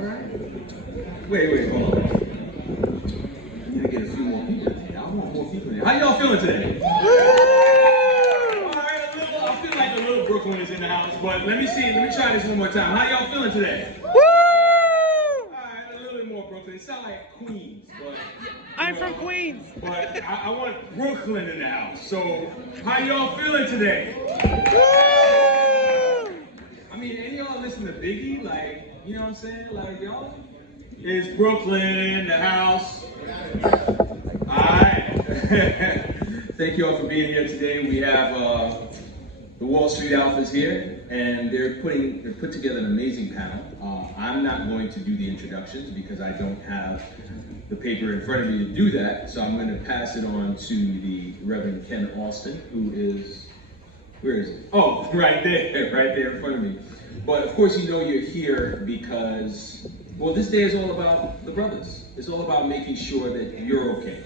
right. Wait, hold on. I need to get a few more people in here. I want more people in here. How y'all feeling today? All right, I feel like a little Brooklyn is in the house, but let me try this one more time. How y'all feeling today? All right, a little bit more Brooklyn. It sounds like Queens, but I'm from Queens. But I want Brooklyn in the house. So how y'all feeling today? I mean, any of y'all listen to Biggie? Like, you know what I'm saying? Like, y'all, it's Brooklyn in the house. All right. Thank you all for being here today. We have the Wall Street Alphas here, and they're put together an amazing panel. I'm not going to do the introductions because I don't have the paper in front of me to do that, so I'm going to pass it on to the Reverend Ken Austin, who is, where is it? Oh, right there in front of me. But of course, you know you're here because, well, this day is all about the brothers. It's all about making sure that you're okay.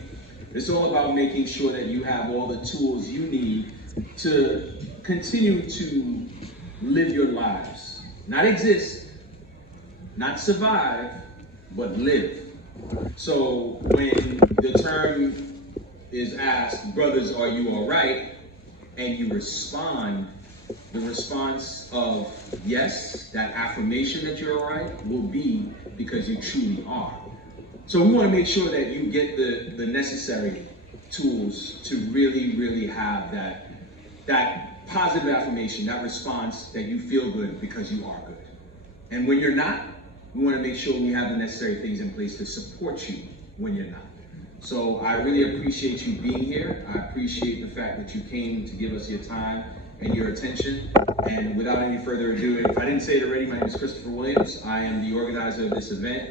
It's all about making sure that you have all the tools you need to continue to live your lives. Not exist, not survive, but live. So when the term is asked, brothers, are you all right? And you respond, the response of yes, that affirmation that you're all right will be because you truly are. So we want to make sure that you get the necessary tools to really, really have that positive affirmation, that response that you feel good because you are good. And when you're not, we want to make sure we have the necessary things in place to support you when you're not. So I really appreciate you being here. I appreciate the fact that you came to give us your time and your attention. And without any further ado, if I didn't say it already, my name is Christopher Williams. I am the organizer of this event.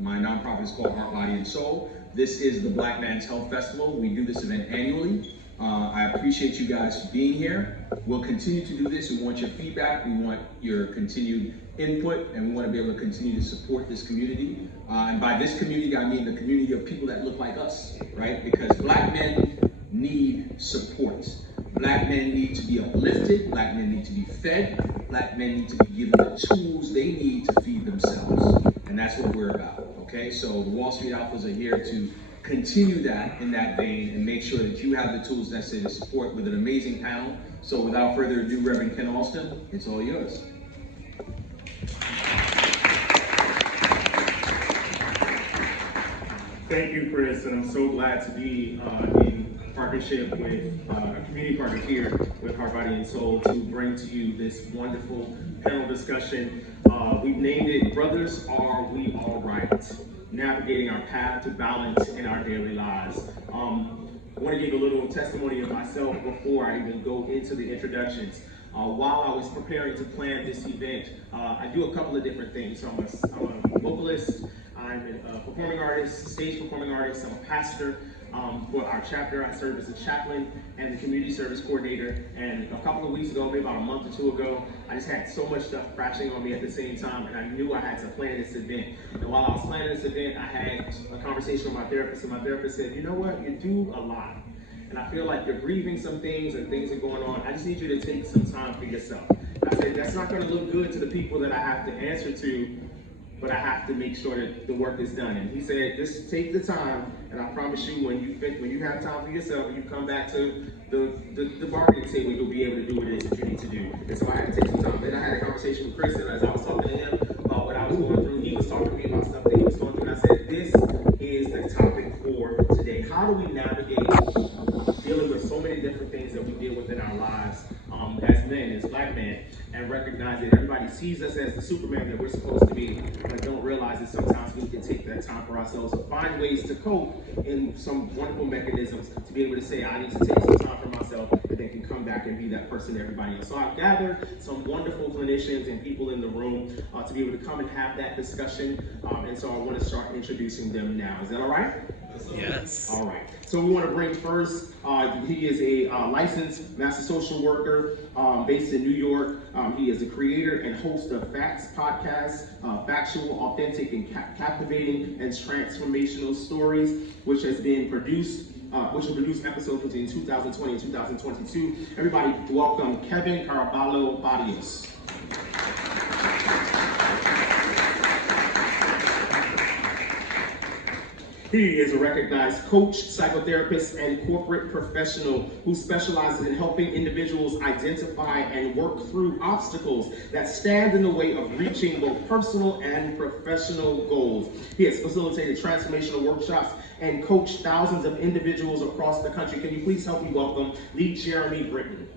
My nonprofit is called Heart, Body, and Soul. This is the Black Man's Health Festival. We do this event annually. I appreciate you guys being here. We'll continue to do this. We want your feedback. We want your continued input, and we want to be able to continue to support this community. And by this community, I mean the community of people that look like us, right? Because Black men need support. Black men need to be uplifted. Black men need to be fed. Black men need to be given the tools they need to feed themselves. And that's what we're about, okay? So the Wall Street Alphas are here to continue that in that vein and make sure that you have the tools necessary to support with an amazing panel. So without further ado, Reverend Ken Austin, it's all yours. Thank you, Chris, and I'm so glad to be in partnership with a community partner here with Heart, Body, and Soul to bring to you this wonderful panel discussion. We've named it Brothers, Are We All Right? Navigating our path to balance in our daily lives. I want to give a little testimony of myself before I even go into the introductions. While I was preparing to plan this event, I do a couple of different things. So I'm a vocalist, I'm a performing artist, stage performing artist, I'm a pastor. For our chapter, I serve as a chaplain and the community service coordinator. And a couple of weeks ago, maybe about a month or two ago, I just had so much stuff crashing on me at the same time, and I knew I had to plan this event. And while I was planning this event, I had a conversation with my therapist, and my therapist said, you know what, you do a lot. And I feel like you're grieving some things and things are going on. I just need you to take some time for yourself. I said, that's not gonna look good to the people that I have to answer to, but I have to make sure that the work is done. And he said, just take the time, and I promise you, when you have time for yourself, and you come back to the bargaining table, you'll be able to do what it is that you need to do. And so I had to take some time. Then I had a conversation with Chris, and as I was talking to him about what I was going through, he was talking to me about stuff that he was going through, and I said, this is the topic for today. How do we navigate dealing with so many different things that we deal with in our lives as men, as Black men, and recognize that everybody sees us as the Superman that we're supposed to be, but don't realize that sometimes we can take that time for ourselves and find ways to cope in some wonderful mechanisms to be able to say, I need to take some time for myself, and then can come back and be that person to everybody else. So I've gathered some wonderful clinicians and people in the room to be able to come and have that discussion, and so I want to start introducing them now. Is that all right? Yes. All right. So we want to bring first, he is a licensed master social worker based in New York. He is a creator and host of Facts Podcast, factual, authentic, and captivating and transformational stories, which has been produced, which will produce episodes between 2020 and 2022. Everybody welcome Kevin Caraballo Barrios. He is a recognized coach, psychotherapist, and corporate professional who specializes in helping individuals identify and work through obstacles that stand in the way of reaching both personal and professional goals. He has facilitated transformational workshops and coached thousands of individuals across the country. Can you please help me welcome Lee Jeremy Britton?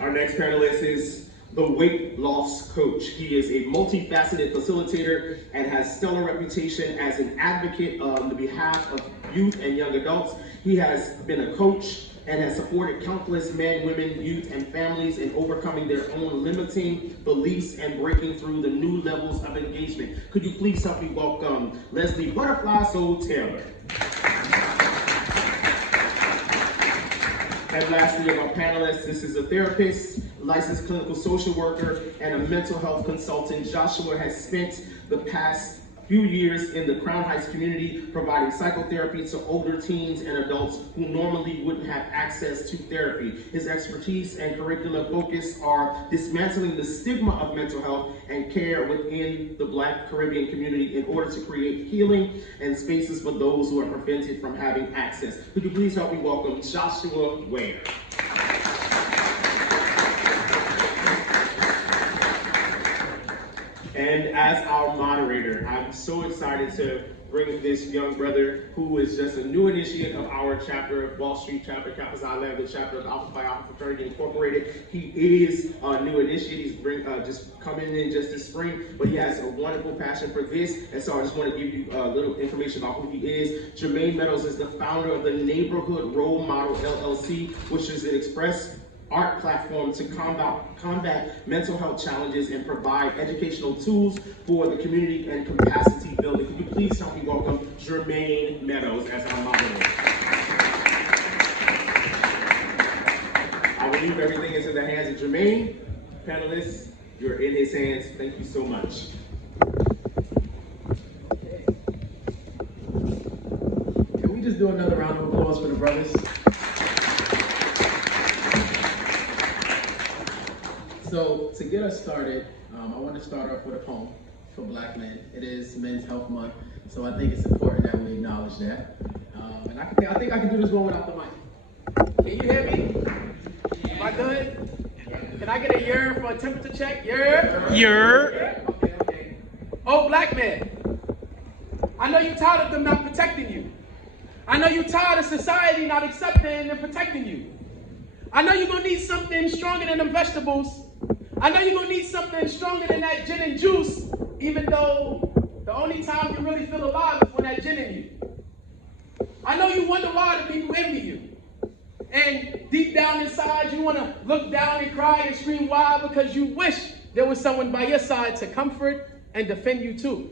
Our next panelist is the weight loss coach. He is a multifaceted facilitator and has stellar reputation as an advocate on the behalf of youth and young adults. He has been a coach and has supported countless men, women, youth, and families in overcoming their own limiting beliefs and breaking through the new levels of engagement. Could you please help me welcome Leslie Butterfly Soul Taylor? And lastly, of our panelists, this is a therapist, licensed clinical social worker, and a mental health consultant. Joshua has spent the past few years in the Crown Heights community providing psychotherapy to older teens and adults who normally wouldn't have access to therapy. His expertise and curriculum focus are dismantling the stigma of mental health and care within the Black Caribbean community in order to create healing and spaces for those who are prevented from having access. Could you please help me welcome Joshua Ware? And as our moderator, I'm so excited to bring this young brother who is just a new initiate of our chapter of Wall Street chapter, Kappa Psi Lambda chapter of Alpha Phi Alpha Fraternity Incorporated. He is a new initiate. He's just coming in just this spring, but he has a wonderful passion for this. And so I just want to give you a little information about who he is. Jermaine Meadows is the founder of the Neighborhood Role Model LLC, which is an express art platform to combat mental health challenges and provide educational tools for the community and capacity building. Could you please help me welcome Jermaine Meadows as our moderator? I will leave everything into the hands of Jermaine. Panelists, you're in his hands. Thank you so much. Can we just do another round of applause for the brothers? So to get us started, I want to start off with a poem for Black men. It is Men's Health Month, so I think it's important that we acknowledge that. And I think I can do this one without the mic. Can you hear me? Am I good? Can I get a year for a temperature check? Year? Year. Okay. Oh, Black men, I know you're tired of them not protecting you. I know you're tired of society not accepting and protecting you. I know you're gonna need something stronger than them vegetables. I know you're gonna need something stronger than that gin and juice, even though the only time you really feel alive is when that gin in you. I know you wonder why the people envy you. And deep down inside, you wanna look down and cry and scream why, because you wish there was someone by your side to comfort and defend you too.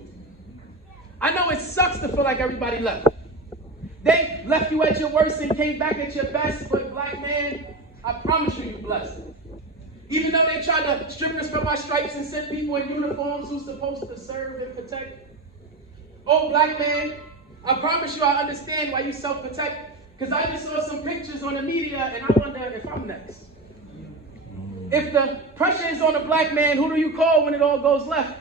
I know it sucks to feel like everybody left. They left you at your worst and came back at your best, but Black man, I promise you, you're blessed. Even though they tried to strip us from our stripes and send people in uniforms who's supposed to serve and protect. Oh, Black man, I promise you I understand why you self-protect. Because I just saw some pictures on the media and I wonder if I'm next. If the pressure is on a Black man, who do you call when it all goes left?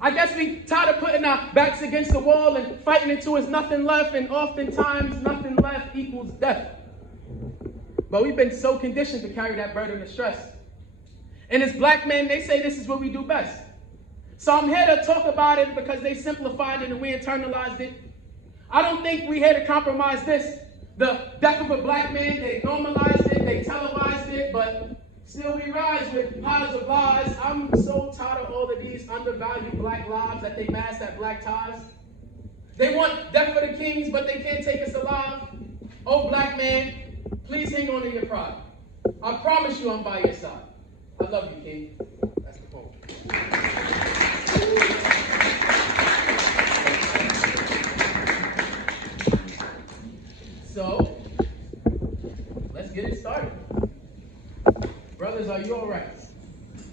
I guess we tired of putting our backs against the wall and fighting until there's nothing left, and oftentimes nothing left equals death. But we've been so conditioned to carry that burden of stress. And as Black men, they say this is what we do best. So I'm here to talk about it because they simplified it and we internalized it. I don't think we're here to compromise this. The death of a Black man, they normalized it, they televised it, but still we rise with piles of lies. I'm so tired of all of these undervalued Black lives that they mask at Black ties. They want death for the kings, but they can't take us alive. Oh, Black man, please hang on to your pride. I promise you I'm by your side. I love you, King. That's the poem. So, let's get it started. Brothers, are you all right?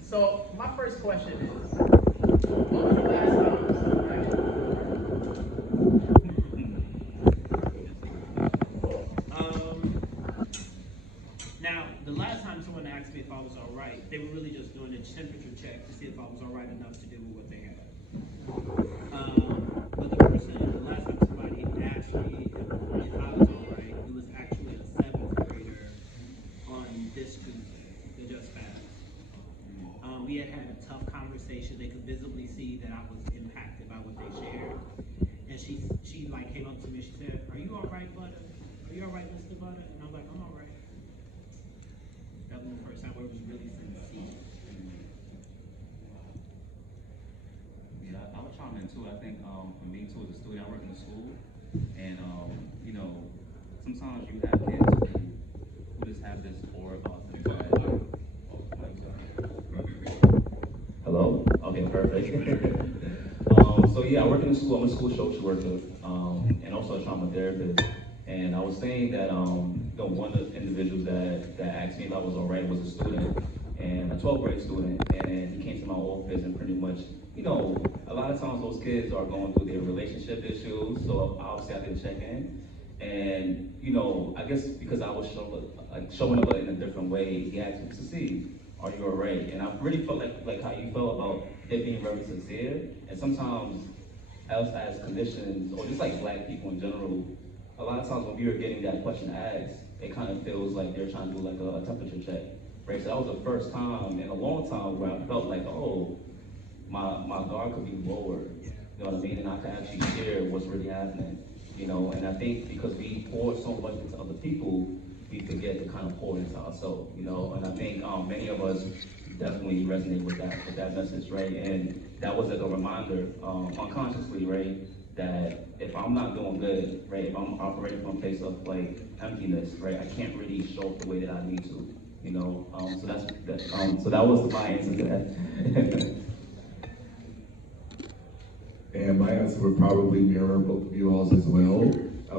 So, my first question is, when was the last time you saw Now, the last time someone ask me if I was all right. They were really just doing a temperature check to see if I was all right enough to deal with what they had. But the last time somebody asked me if I was all right, it was actually a seventh grader on this Tuesday that just passed. We had had a tough conversation. They could visibly see that I was impacted by what they shared. And she like came up to me and she said, "Are you all right, Butter? Are you all right, Mr. Butter?" And I was like, "I'm all right." That was the first time where it was really sincere. Yeah, I would chime in too. I think for me too as a student, I work in a school, and you know, sometimes you have kids who just have this aura about them. Hello? Okay, perfect. So yeah, I work in a school. I'm a school social worker, and also a trauma therapist. And I was saying that one of the individuals that asked me if I was alright was a student, and a 12th grade student, and he came to my office and pretty much, you know, a lot of times those kids are going through their relationship issues, so obviously I did check in. And, you know, I guess because I was showing up in a different way, he asked me to see, "Are you alright?" And I really felt like how you felt about it being very sincere. And sometimes us as conditions, or just like black people in general, a lot of times when we are getting that question asked, it kind of feels like they're trying to do like a temperature check, right? So that was the first time in a long time where I felt like, oh, my guard could be lowered, you know what I mean? And I could actually share what's really happening, you know? And I think because we pour so much into other people, we forget to kind of pour into ourselves, you know? And I think many of us definitely resonate with that message, right? And that was like a reminder, unconsciously, right? That if I'm not doing good, right? If I'm operating from a place of like emptiness, right? I can't really show up the way that I need to, you know? So that was my answer to that. And my answer would probably mirror both of you all's as well.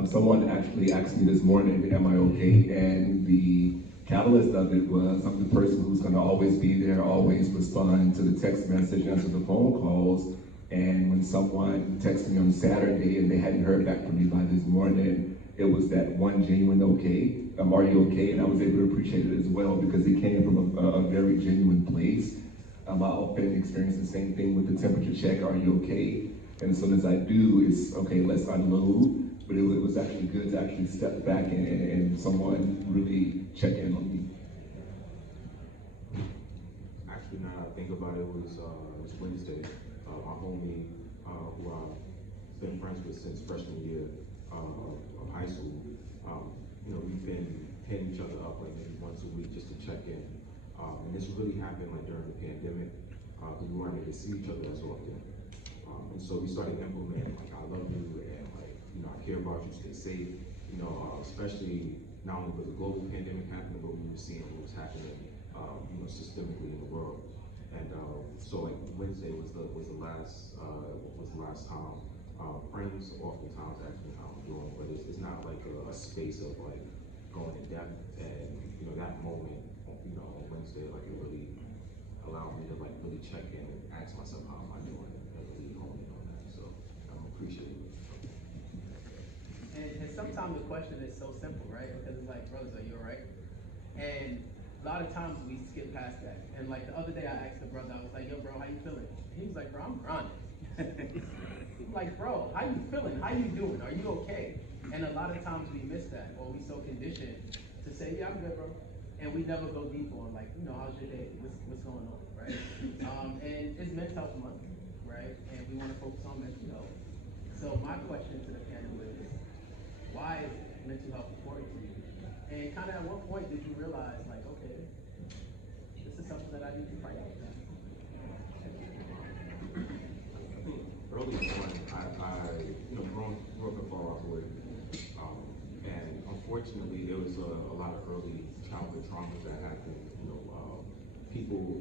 Someone actually asked me this morning, "Am I okay?" And the catalyst of it was, I'm the person who's going to always be there, always respond to the text message, answer the phone calls. And when someone texted me on Saturday and they hadn't heard back from me by this morning, it was that one genuine "okay." Are you okay? And I was able to appreciate it as well because it came from a very genuine place. I often experience the same thing with the temperature check. "Are you okay?" And as soon as I do, it's okay, let's unload. But it was actually good to actually step back and someone really check in on me. Actually, now that I think about it, it was Wednesday. My homie, who I've been friends with since freshman year of high school. You know, we've been hitting each other up like maybe once a week just to check in. And this really happened like during the pandemic, because we weren't able to see each other as often. And so we started implementing like "I love you" and like, you know, "I care about you, stay safe." You know, especially not only with the global pandemic happening, but we were seeing what was happening, you know, systemically in the world. And so like Wednesday was the last time. Friends oftentimes ask me how I'm doing, but it's not like a space of like going in depth. And you know, that moment, you know, on Wednesday, like it really allowed me to like really check in and ask myself how am I doing, and really hone in on that. So I'm appreciative. And sometimes the question is so simple, right? Because it's like, "Brothers, are you all right?" And a lot of times we skip past that. And like the other day I asked the brother, I was like, "Yo, bro, how you feeling?" He was like, "Bro, I'm grinding." He was like, "Bro, how you feeling? How you doing? Are you okay?" And a lot of times we miss that, or we so conditioned to say, "Yeah, I'm good, bro." And we never go deep on like, you know, how's your day? What's going on, right? And it's Mental Health Month, right? And we want to focus on mental health. So my question to the panel is, why is mental health important to you? And kind of at what point did you realize, like, okay, this is something that I need to fight out? Early on, I you know, grew up in Far Rockaway, and unfortunately, there was a lot of early childhood traumas that happened. You know,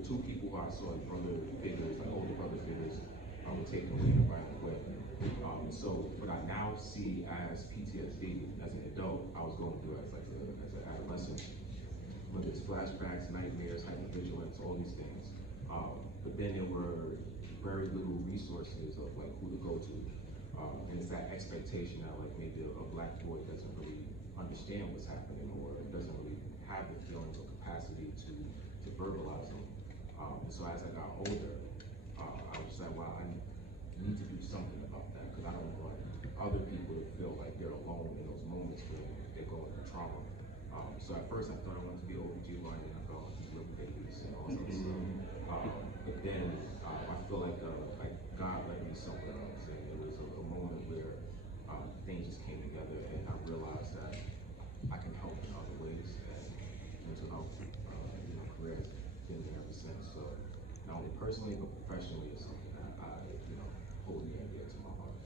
two people who I saw as brother figures, like older brother figures, were taken away in a violent way. So what I now see as PTSD as an adult, I was going through as an adolescent. Whether it's flashbacks, nightmares, hypervigilance, all these things. But then there were very little resources of like who to go to. And it's that expectation that like maybe a black boy doesn't really understand what's happening or doesn't really have the feelings or capacity to verbalize them. And so as I got older, I was like, well, I need to do something about that because I don't want other people to feel like they're alone in those moments where they're going through trauma. So at first I thought I wanted to be OBGYN and I thought I wanted to live babies and all that stuff. But then I feel like God led me somewhere else, and it was a moment where things just came together, and I realized that I can help in other ways, and mental health, career has been there ever since. So not only personally but professionally, is something that I, hold near and dear to my heart.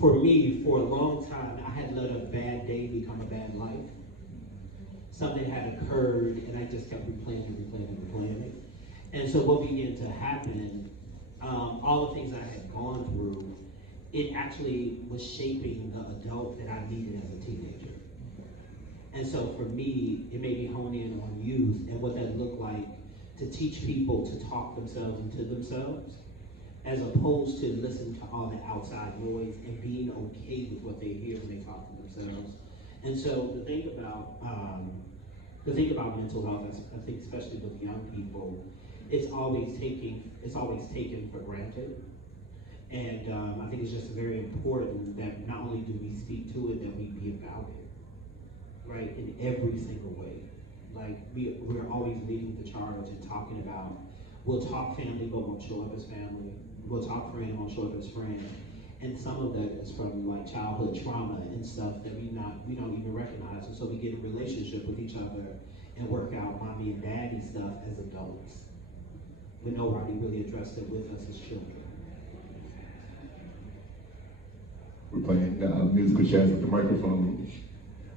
For me, for a long time, I had let a bad day become a bad life. Something had occurred, and I just kept replaying it. And so what began to happen, all the things I had gone through, it actually was shaping the adult that I needed as a teenager. And so for me, it made me hone in on youth and what that looked like to teach people to talk themselves into themselves, as opposed to listening to all the outside noise and being okay with what they hear when they talk to themselves. And so the thing about mental health, I think especially with young people, it's always taken for granted. And I think it's just very important that not only do we speak to it, that we be about it, right, in every single way. Like, we're always leading the charge and talking about, we'll talk family, but won't show up as family. We'll talk friend, won't show up as friend. And some of that is from like childhood trauma and stuff that we don't even recognize. And so we get in a relationship with each other and work out mommy and daddy stuff as adults, when nobody really addressed it with us as children. We're playing musical chairs with the microphone.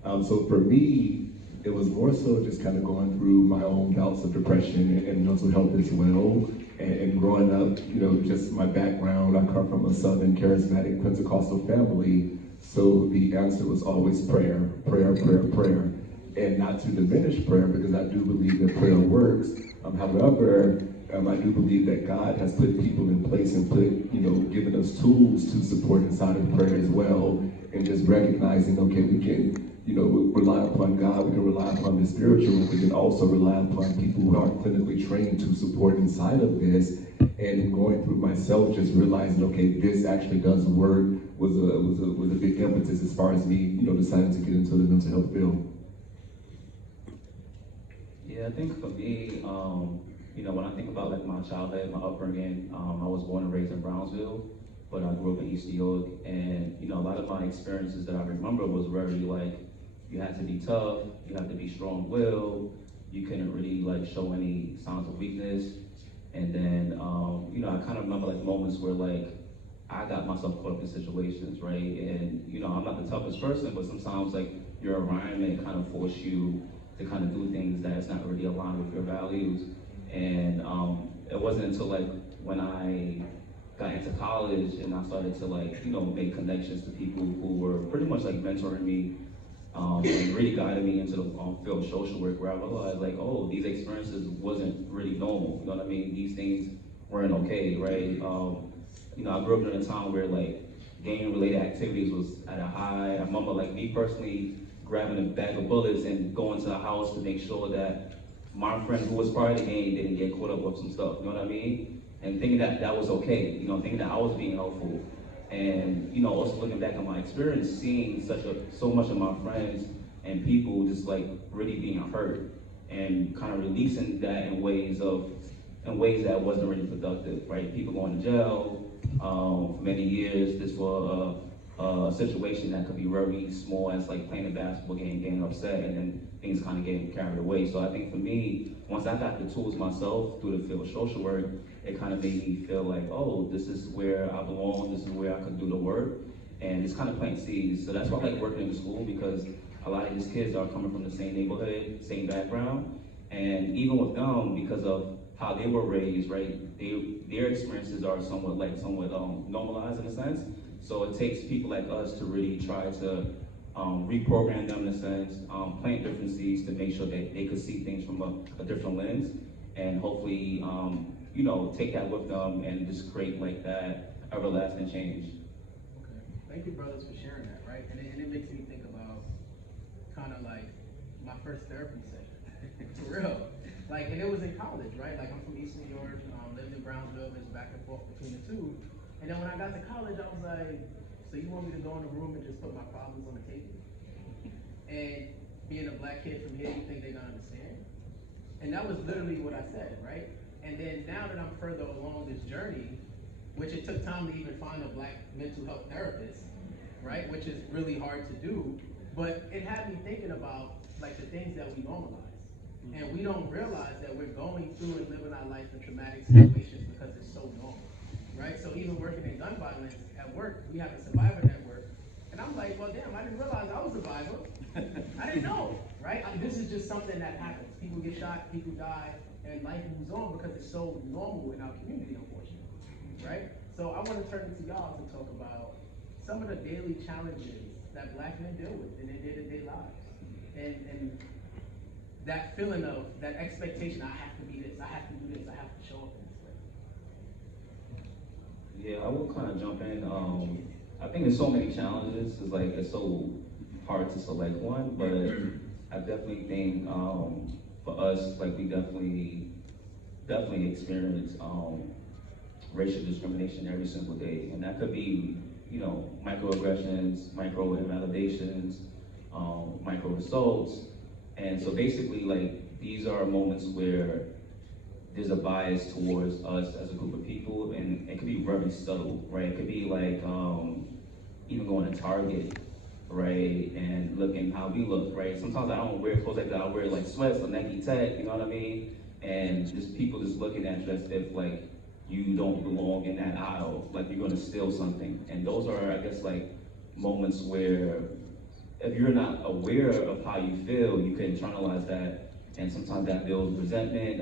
So for me, it was more so just kind of going through my own bouts of depression and mental health as well. And growing up, just my background, I come from a Southern charismatic Pentecostal family. So the answer was always prayer, prayer, prayer, prayer. And not to diminish prayer, because I do believe that prayer works. However, I do believe that God has put people in place and given us tools to support inside of prayer as well. And just recognizing, okay, we can, rely upon God, we can rely upon the spiritual, we can also rely upon people who are clinically trained to support inside of this. And in going through myself, just realizing, okay, this actually does work, was a big impetus as far as me, deciding to get into the mental health field. Yeah, I think for me, when I think about like my childhood, my upbringing, I was born and raised in Brownsville, but I grew up in East New York, and a lot of my experiences that I remember was very like, you had to be tough, you had to be strong-willed, you couldn't really like show any signs of weakness. And then, I kind of remember like moments where like I got myself caught up in situations, right? And I'm not the toughest person, but sometimes like your environment kind of force you to kind of do things that's not really aligned with your values. And it wasn't until like when I got into college and I started to like, make connections to people who were pretty much like mentoring me, and really guided me into the field of social work, where I realized like, oh, these experiences wasn't really normal. You know what I mean? These things weren't okay, right? I grew up in a time where like gang-related activities was at a high. I remember like me personally grabbing a bag of bullets and going to the house to make sure that my friend who was part of the gang didn't get caught up with some stuff. You know what I mean? And thinking that that was okay. Thinking that I was being helpful. And also looking back on my experience, seeing so much of my friends and people just like really being hurt, and kind of releasing that in ways that wasn't really productive, right? People going to jail for many years just for a situation that could be very small, as like playing a basketball game, getting upset, and then things kind of getting carried away. So I think for me, once I got the tools myself through the field of social work, it kind of made me feel like, oh, this is where I belong, this is where I could do the work, and it's kind of planting seeds. So that's why I like working in the school, because a lot of these kids are coming from the same neighborhood, same background, and even with them, because of how they were raised, right, their experiences are somewhat normalized in a sense. So it takes people like us to really try to reprogram them in a sense, plant different seeds to make sure that they could see things from a different lens, and hopefully, take that with them and just create like that everlasting change. Thank you, brothers, for sharing that, right? And it makes me think about kind of like my first therapy session, for real. Like, and it was in college, right? Like, I'm from East New York, lived in Brownsville, it's back and forth between the two. And then when I got to college, I was like, so you want me to go in the room and just put my problems on the table? And being a black kid from here, you think they're gonna understand? And that was literally what I said, right? And then now that I'm further along this journey, which it took time to even find a black mental health therapist, right? Which is really hard to do, but it had me thinking about like the things that we normalize. And we don't realize that we're going through and living our life in traumatic situations because it's so normal, right? So even working in gun violence at work, we have a survivor network. And I'm like, well, damn, I didn't realize I was a survivor. I didn't know, right? This is just something that happens. People get shot, people die, and life moves on because it's so normal in our community, unfortunately, right? So I want to turn it to y'all to talk about some of the daily challenges that black men deal with in their day-to-day lives. And that feeling of, that expectation, I have to be this, I have to do this, I have to show up in this way. Yeah, I will kind of jump in. I think there's so many challenges. It's like it's so hard to select one, but I definitely think for us, like we definitely experience racial discrimination every single day, and that could be microaggressions, micro invalidations, micro assaults, and so basically like these are moments where there's a bias towards us as a group of people, and it could be very subtle, right? It could be like even going to Target, right, and looking how we look, right? Sometimes I don't wear clothes like that. I wear like sweats or Nike Tech, you know what I mean? And just people just looking at you as if like you don't belong in that aisle, like you're gonna steal something. And those are, I guess, like moments where if you're not aware of how you feel, you can internalize that, and sometimes that builds resentment,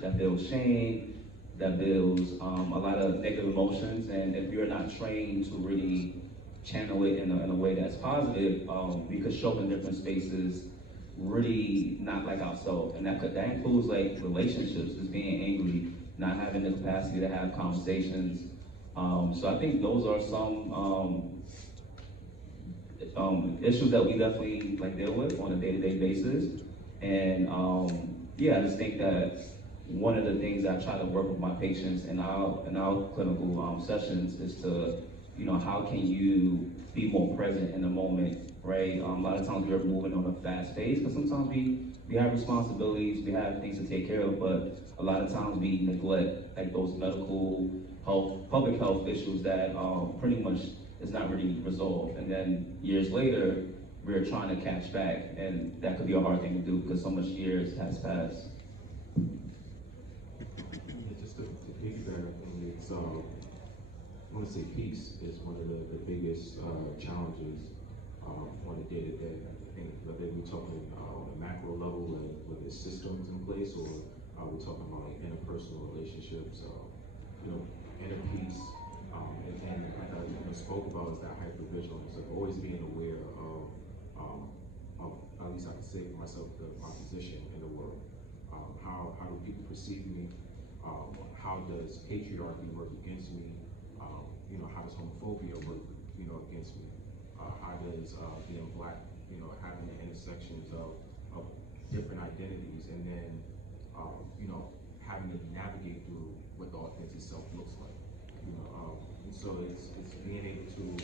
that builds shame, that builds a lot of negative emotions. And if you're not trained to really channel it in a way that's positive, we could show up in different spaces really not like ourselves, and that includes like relationships, just being angry, not having the capacity to have conversations. So I think those are some issues that we definitely like deal with on a day-to-day basis. And yeah, I just think that one of the things I try to work with my patients in our clinical sessions is to, how can you be more present in the moment, right? A lot of times we're moving on a fast pace, but sometimes we have responsibilities, we have things to take care of, but a lot of times we neglect like those medical health, public health issues that pretty much is not really resolved. And then years later, we're trying to catch back, and that could be a hard thing to do because so much years has passed. Yeah, just to piggyback on it, I want to say peace is one of the biggest challenges on a day-to-day. I think whether we're talking on a macro level, whether there's systems in place, or we're talking about interpersonal relationships, inner peace, and like I spoke about, is that hypervigilance, like always being aware of, at least I can say for myself, my position in the world. How do people perceive me? How does patriarchy work against me? How does homophobia work, against me? How does being black, having the intersections of different identities, and then, having to navigate through what the authentic self looks like. And so it's being able to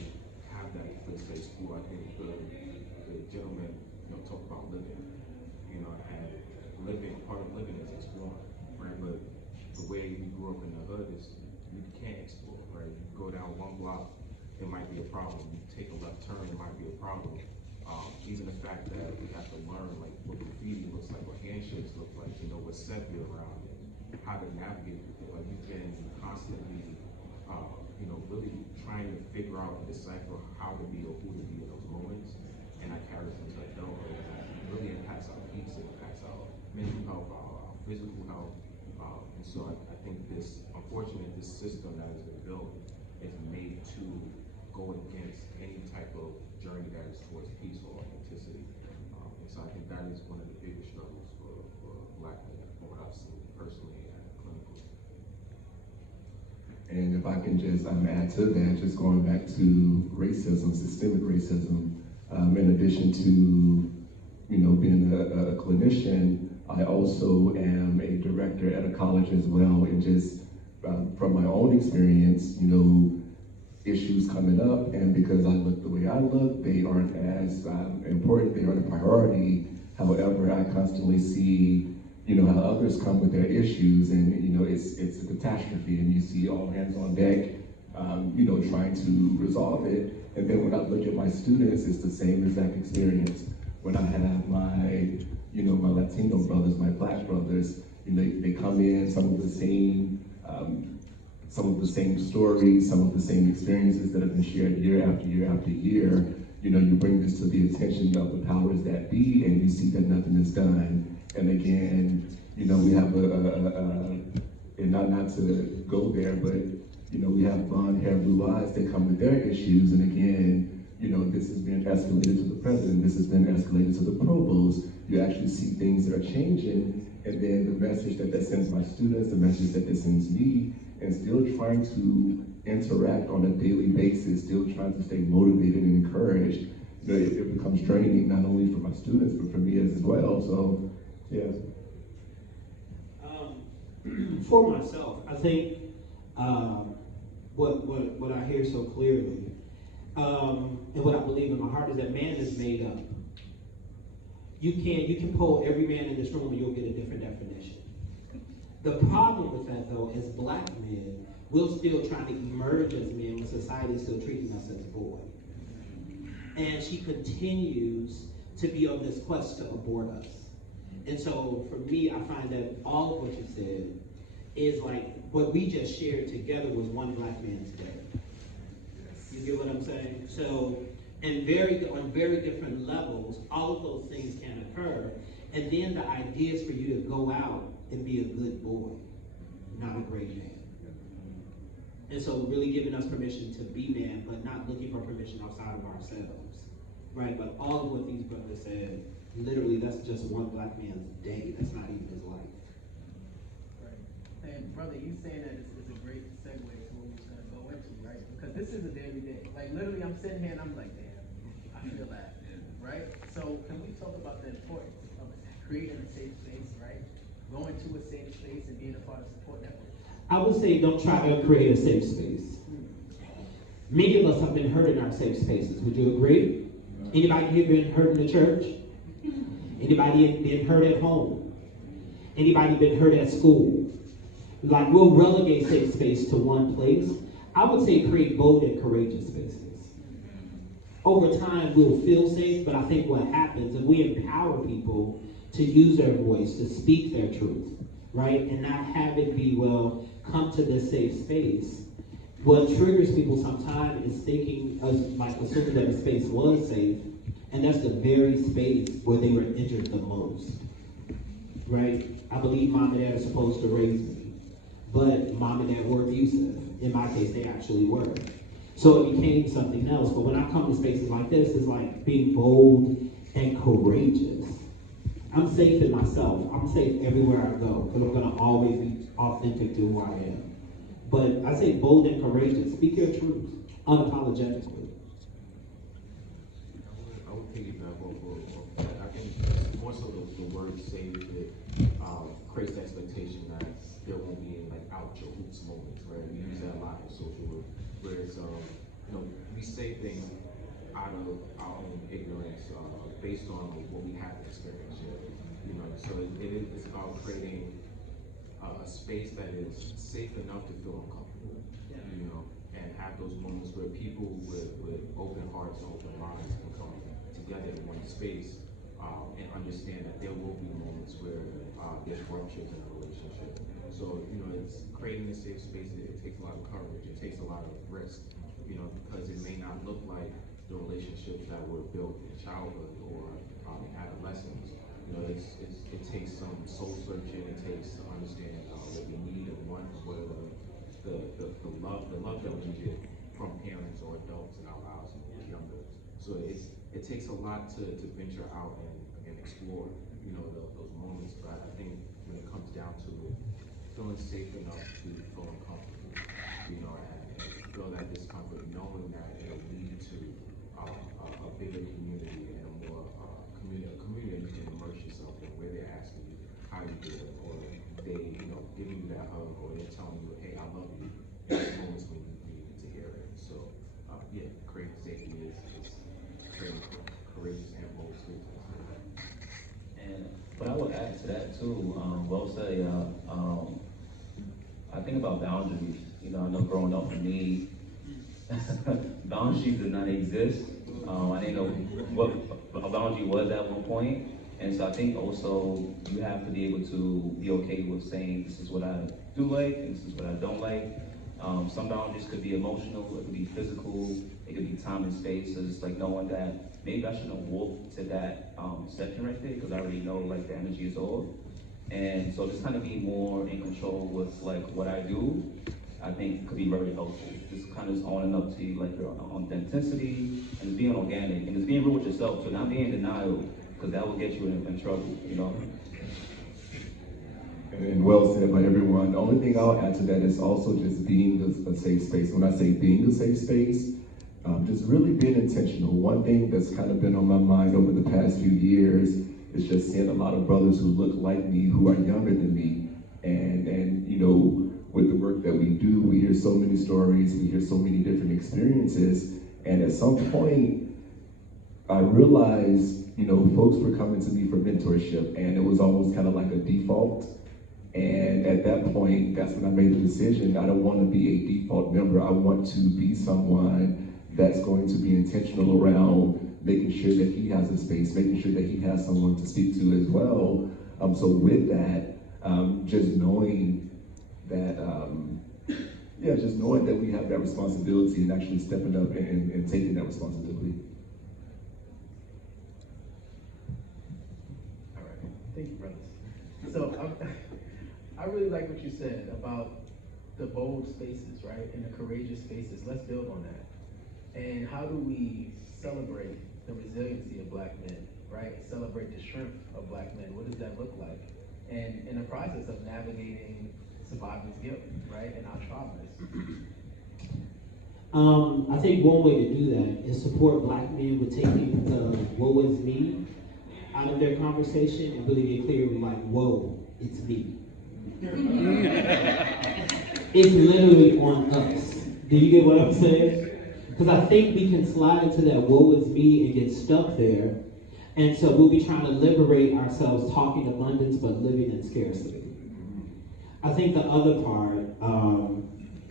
have that place school. I think the gentleman, talked about living, and living, part of living is exploring, right? But the way we grew up in the hood is you can't explore, right? You go down one block, it might be a problem. You take a left turn, it might be a problem. Even the fact that we have to learn like what graffiti looks like, what handshakes look like, what set you're around, and how to navigate with it. Like we've been constantly, really trying to figure out and decipher how to be or who to be in those moments. And I carry into adulthood, and it really impacts our peace, it impacts our mental health, our physical health. And so I think unfortunately, this system that has been built is made to go against any type of journey that is towards peace or authenticity. And so I think that is one of the biggest struggles for Black men, from what I've seen personally and clinically. And if I can just add to that, just going back to racism, systemic racism, in addition to being a clinician, I also am a director at a college as well, and just from my own experience, issues coming up, and because I look the way I look, they aren't as important, they aren't a priority. However, I constantly see, how others come with their issues, and it's a catastrophe, and you see all hands on deck, trying to resolve it. And then when I look at my students, it's the same exact experience. When I have my, my Latino brothers, my Black brothers, they come in, some of the same stories, some of the same experiences that have been shared year after year after year. You bring this to the attention of the powers that be, and you see that nothing is done. And again, we have and not to go there, but we have blonde hair, blue eyes that come with their issues. And again, this has been escalated to the president, this has been escalated to the provost. You actually see things that are changing, and then the message that sends my students, the message that sends me, and still trying to interact on a daily basis, still trying to stay motivated and encouraged. It becomes draining, not only for my students, but for me as well. So, yeah. For myself, I think what I hear so clearly, and what I believe in my heart, is that man is made up. You can poll every man in this room and you'll get a different definition. The problem with that, though, is Black men will still try to emerge as men when society is still treating us as boys. And she continues to be on this quest to abort us. And so for me, I find that all of what you said is like what we just shared together was one Black man's day. You get what I'm saying? So, and on very different levels, all of those things can occur. And then the idea is for you to go out and be a good boy, not a great man. And so really giving us permission to be man, but not looking for permission outside of ourselves, right? But all of what these brothers said, literally that's just one Black man's day. That's not even his life. Right. And brother, you saying that is a great segue to what we're gonna go into, right? Because this is a daily day. Like literally I'm sitting here and I'm like, damn, I feel that, right? So can we talk about the importance of creating a safe space, right? Going to a safe space and being a part of support network. I would say don't try to create a safe space. Many of us have been hurt in our safe spaces. Would you agree? Anybody here been hurt in the church? Anybody been hurt at home? Anybody been hurt at school? Like we'll relegate safe space to one place. I would say create bold and courageous spaces. Over time, we'll feel safe, but I think what happens is we empower people to use their voice, to speak their truth, right? And not have it be, well, come to this safe space. What triggers people sometimes is thinking, assuming that the space was safe, and that's the very space where they were injured the most, right? I believe mom and dad are supposed to raise me, but mom and dad were abusive. In my case, they actually were. So it became something else. But when I come to spaces like this, it's like being bold and courageous. I'm safe in myself. I'm safe everywhere I go because I'm going to always be authentic to who I am. But I say bold and courageous. Speak your truth unapologetically. I would piggyback off of that. I think more so the word safe, it creates the expectation that there won't be any like out your hoops moments, right? We use that a lot in social work, where it's we say things out of our own ignorance, based on what we have experienced. So it's about creating a space that is safe enough to feel uncomfortable, and have those moments where people with open hearts and open minds can come together in one space and understand that there will be moments where there's ruptures in a relationship. So, it's creating a safe space. It takes a lot of courage. It takes a lot of risk, because it may not look like the relationships that were built in childhood or adolescence. It takes some soul searching. It takes to understand what we need and want, what the love that we get from parents or adults in our lives when we're younger. So it takes a lot to venture out and explore, those moments. But I think when it comes down to it, feeling safe enough to feel uncomfortable. you know, and feel that discomfort, knowing that it'll lead to a bigger community and a more community you can immerse yourself in, where they're asking you how you doing, or they, you know, giving you that hug, or they're telling you, hey, I love you. Those moments when you need to hear it. So, yeah, creating safety is creating courageous and bold students. And but I would add to that too. Well said. I think about boundaries. You know, I know growing up for me, boundaries did not exist. I didn't know what a boundary was at one point, and so I think also you have to be able to be okay with saying this is what I do like and this is what I don't like. Some boundaries could be emotional, it could be physical, it could be time and space. So it's like knowing that maybe I shouldn't walk to that section right there because I already know like the energy is off. And so just kind of being more in control with like what I do, I think could be very helpful. Just kind of just owning up to like your authenticity and just being organic and just being real with yourself. So not being in denial, because that will get you in trouble, you know? And well said by everyone. The only thing I'll add to that is also just being a safe space. When I say being a safe space, just really being intentional. One thing that's kind of been on my mind over the past few years is just seeing a lot of brothers who look like me, who are younger than me. And you know, with the work that we do, we hear so many stories, we hear so many different experiences. And at some point, I realized, you know, folks were coming to me for mentorship, and it was almost kind of like a default. And at that point, that's when I made the decision. I don't want to be a default member. I want to be someone that's going to be intentional around making sure that he has a space, making sure that he has someone to speak to as well. So with that, just knowing that, just knowing that we have that responsibility and actually stepping up and taking that responsibility. All right, thank you, brothers. So I really like what you said about the bold spaces, right, and the courageous spaces. Let's build on that. And how do we celebrate the resiliency of Black men, right? Celebrate the strength of Black men. What does that look like? And in the process of navigating survivor's guilt, right, and our traumas. I think one way to do that is support Black men with taking the "woe is me" out of their conversation and really get clear with like, "Whoa, it's me." It's literally on us. Do you get what I'm saying? Because I think we can slide into that "woe is me" and get stuck there. And so we'll be trying to liberate ourselves talking abundance but living in scarcity. I think the other part,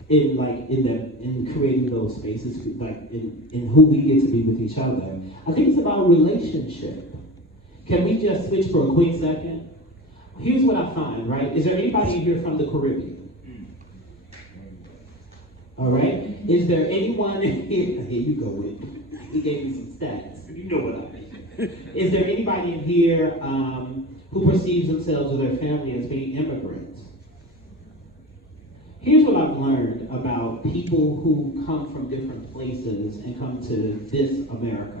in creating those spaces, like in who we get to be with each other, I think it's about relationship. Can we just switch for a quick second? Here's what I find, right? Is there anybody here from the Caribbean? All right. Is there anyone here? Here you go with. He gave me some stats. You know what I mean. Is there anybody in here who perceives themselves or their family as being immigrants? Here's what I've learned about people who come from different places and come to this America.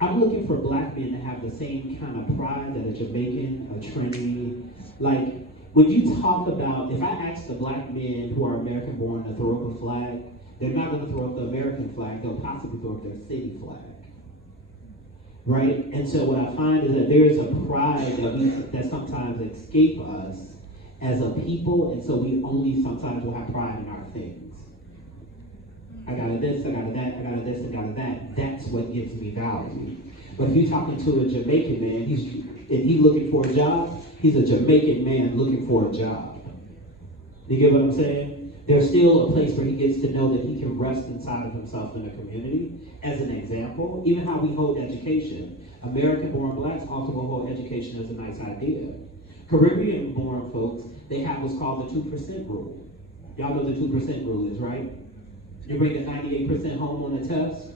I'm looking for Black men to have the same kind of pride that a Jamaican, a Trini, like when you talk about, if I ask the Black men who are American born to throw up a flag, they're not going to throw up the American flag, they'll possibly throw up their city flag. Right? And so what I find is that there is a pride that sometimes escape us as a people, and so we only sometimes will have pride in our things. I got a this, I got a that, I got a this, I got a that. That's what gives me value. But if you're talking to a Jamaican man, if he's looking for a job, he's a Jamaican man looking for a job. Do you get what I'm saying? There's still a place where he gets to know that he can rest inside of himself in the community. As an example, even how we hold education. American-born Blacks often will hold education as a nice idea. Caribbean-born folks, they have what's called the 2% rule. Y'all know the 2% rule is, right? You bring the 98% home on the test,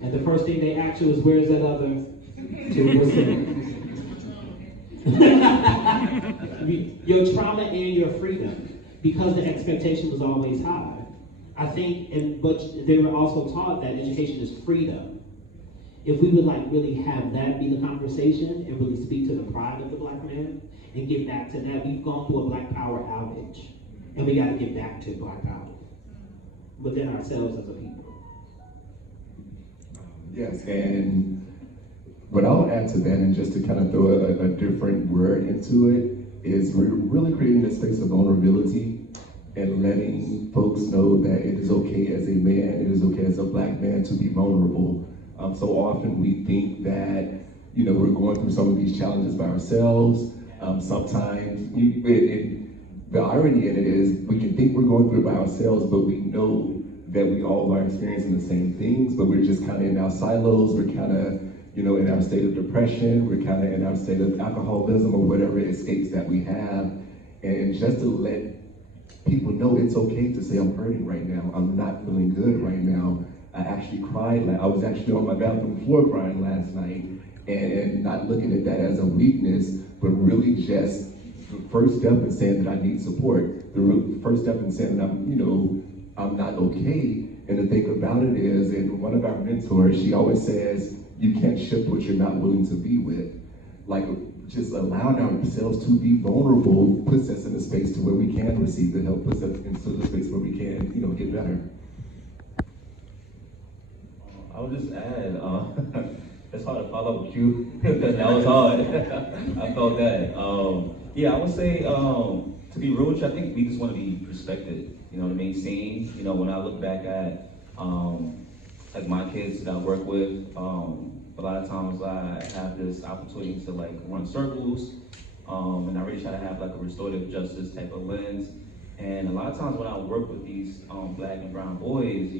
and the first thing they ask you is, where's that other 2%? Your trauma and your freedom, because the expectation was always high. I think, but they were also taught that education is freedom. If we would like really have that be the conversation and really speak to the pride of the Black man and get back to that, we've gone through a Black Power outage, and we got to get back to Black Power. within ourselves as a people. Yes, and what I'll add to that, and just to kind of throw a different word into it, is we're really creating a space of vulnerability and letting folks know that it is okay as a man, it is okay as a Black man to be vulnerable. So often we think that, you know, we're going through some of these challenges by ourselves. Sometimes, the irony in it is we can think we're going through it by ourselves, but we know that we all are experiencing the same things, but we're just kind of in our silos, we're kind of, you know, in our state of depression, we're kind of in our state of alcoholism or whatever escapes that we have. And just to let people know it's okay to say I'm hurting right now, I'm not feeling good right now. I actually cried, I was actually on my bathroom floor crying last night, and not looking at that as a weakness, but really just the first step in saying that I need support. The first step in saying that I'm not okay. And the thing about it is, and one of our mentors, she always says, you can't shift what you're not willing to be with. Like, just allowing ourselves to be vulnerable puts us in a space to where we can receive the help, puts us into the space where we can, get better. I would just add, it's hard to follow up with you, because that was hard. I felt that. Yeah, I would say, to be real with you, I think we just want to be respected, you know what I mean? Seen, when I look back at, like my kids that I work with, a lot of times I have this opportunity to run circles, and I really try to have a restorative justice type of lens. And a lot of times when I work with these Black and brown boys,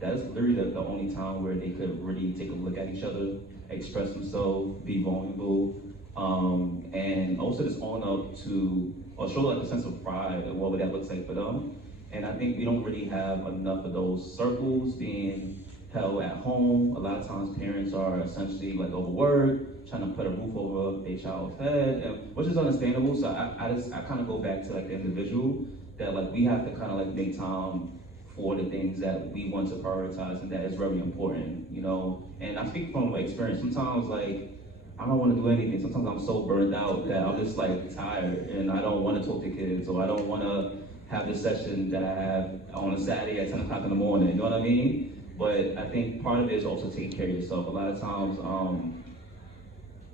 that's literally the only time where they could really take a look at each other, express themselves, be vulnerable, and also just own up to, or show a sense of pride of what that looks like for them. And I think we don't really have enough of those circles being held at home. A lot of times parents are essentially overworked, trying to put a roof over their child's head, which is understandable. So I kind of go back to the individual, that we have to kind of make time for the things that we want to prioritize, and that is very important, And I speak from experience. Sometimes I don't want to do anything. Sometimes I'm so burned out that I'm just tired, and I don't want to talk to kids, or I don't want to have the session that I have on a Saturday at 10 o'clock in the morning, you know what I mean? But I think part of it is also taking care of yourself. A lot of times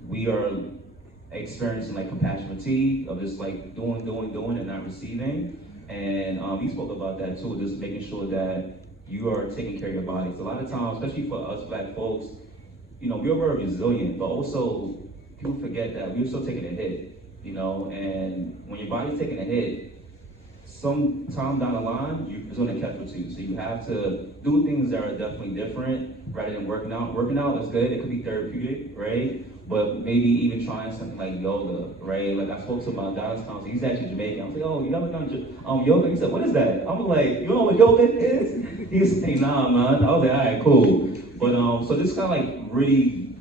we are experiencing compassion fatigue, of just doing and not receiving. And you spoke about that too, just making sure that you are taking care of your bodies. A lot of times, especially for us Black folks, we're very resilient, but also people forget that we're still taking a hit, and when your body's taking a hit, some time down the line, it's going to catch up to you. So you have to do things that are definitely different rather than working out. Working out is good, it could be therapeutic, right? But maybe even trying something like yoga, right? I spoke to my Dallas counselor, he's actually Jamaican. I was like, oh, you ever done yoga? He said, what is that? I was like, you know what yoga is? He's saying, nah, man. I was like, all right, cool. But so this kind of really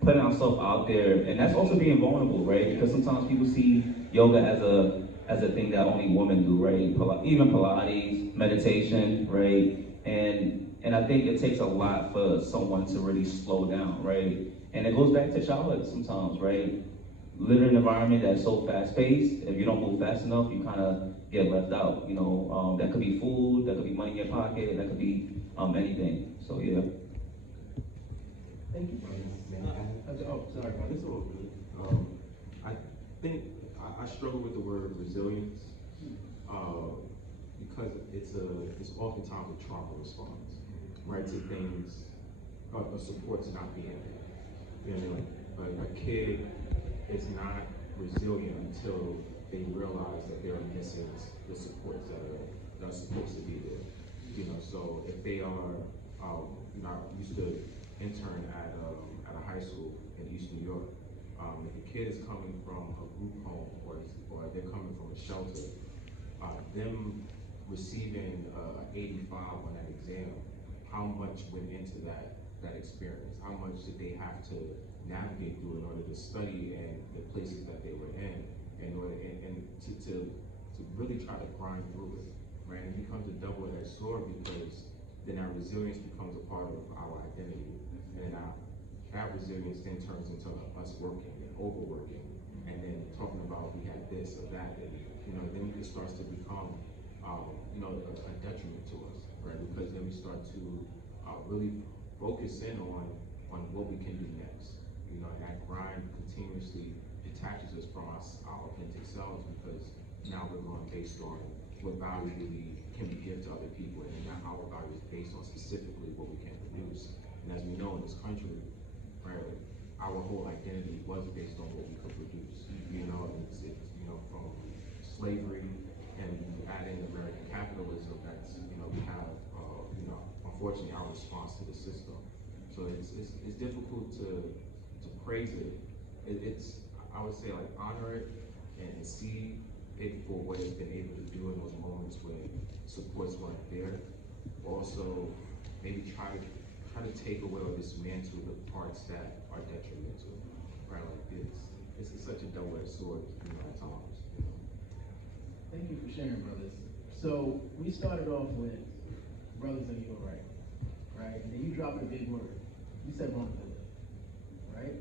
putting ourselves out there, and that's also being vulnerable, right? Because sometimes people see yoga as a thing that only women do, right? Even Pilates, meditation, right? And I think it takes a lot for someone to really slow down, right? And it goes back to childhood sometimes, right? Living in an environment that's so fast-paced, if you don't move fast enough, you kind of get left out, that could be food, that could be money in your pocket, that could be anything, so yeah. Thank you. Oh, sorry, this is all good. I think I struggle with the word resilience because it's oftentimes a trauma response, right, to things, a support's not being there. You know, a kid is not resilient until they realize that they're missing the supports that are supposed to be there. So if they are, I used to intern at a high school in East New York. If a kid is coming from a group home or they're coming from a shelter, them receiving 85 on that exam, how much went into that experience? How much did they have to navigate through in order to study in the places that they were in order and to really try to grind through it, right? And it becomes a double-edged sword, because then our resilience becomes a part of our identity, and that resilience then turns into us working and overworking, and then talking about we had this or that, and then it starts to become a detriment to us. right? Because then we start to really focus in on what we can do next. You know, and that grind continuously detaches us from our authentic selves, because now we're going based on what values can we give to other people, and not our values based on specifically what we can produce. And as we know in this country, right, our whole identity was based on what we could produce. You know, it's you know, from slavery, and you add in American capitalism. That's, you know, we have you know, unfortunately our response to the system. So it's difficult to praise it. It's, I would say, like, honor it and see it for what it's been able to do in those moments when supports weren't there. Also, maybe try to take away or dismantle the parts that are detrimental. Right, like this is such a double-edged sword, you know, at times. You know? Thank you for sharing, brothers. So we started off with brothers in your right? And then you dropped a big word. You said vulnerability, right?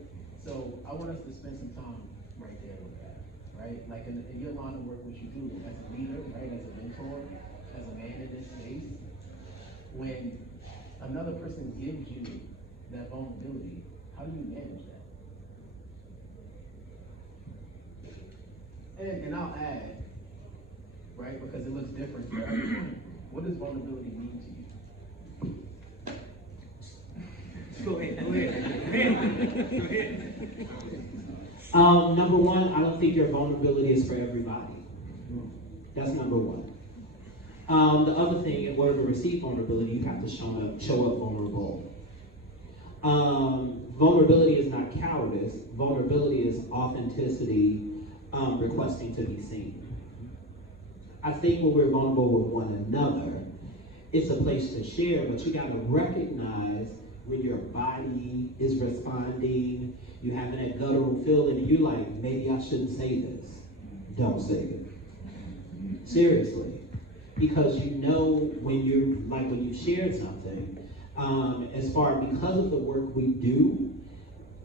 So I want us to spend some time right there with that, right? Like in your line of work, what you do as a leader, right? As a mentor, as a man in this space, when another person gives you that vulnerability, how do you manage that? And I'll add, right, because it looks different for everyone. What does vulnerability mean to you? Go ahead. Number one, I don't think your vulnerability is for everybody. That's number one. The other thing, in order to receive vulnerability, you have to show up vulnerable. Vulnerability is not cowardice. Vulnerability is authenticity, requesting to be seen. I think when we're vulnerable with one another, it's a place to share, but you gotta recognize when your body is responding, you having that guttural feeling, and you're like, maybe I shouldn't say this. Don't say it. Seriously. Because you know when you shared something, because of the work we do,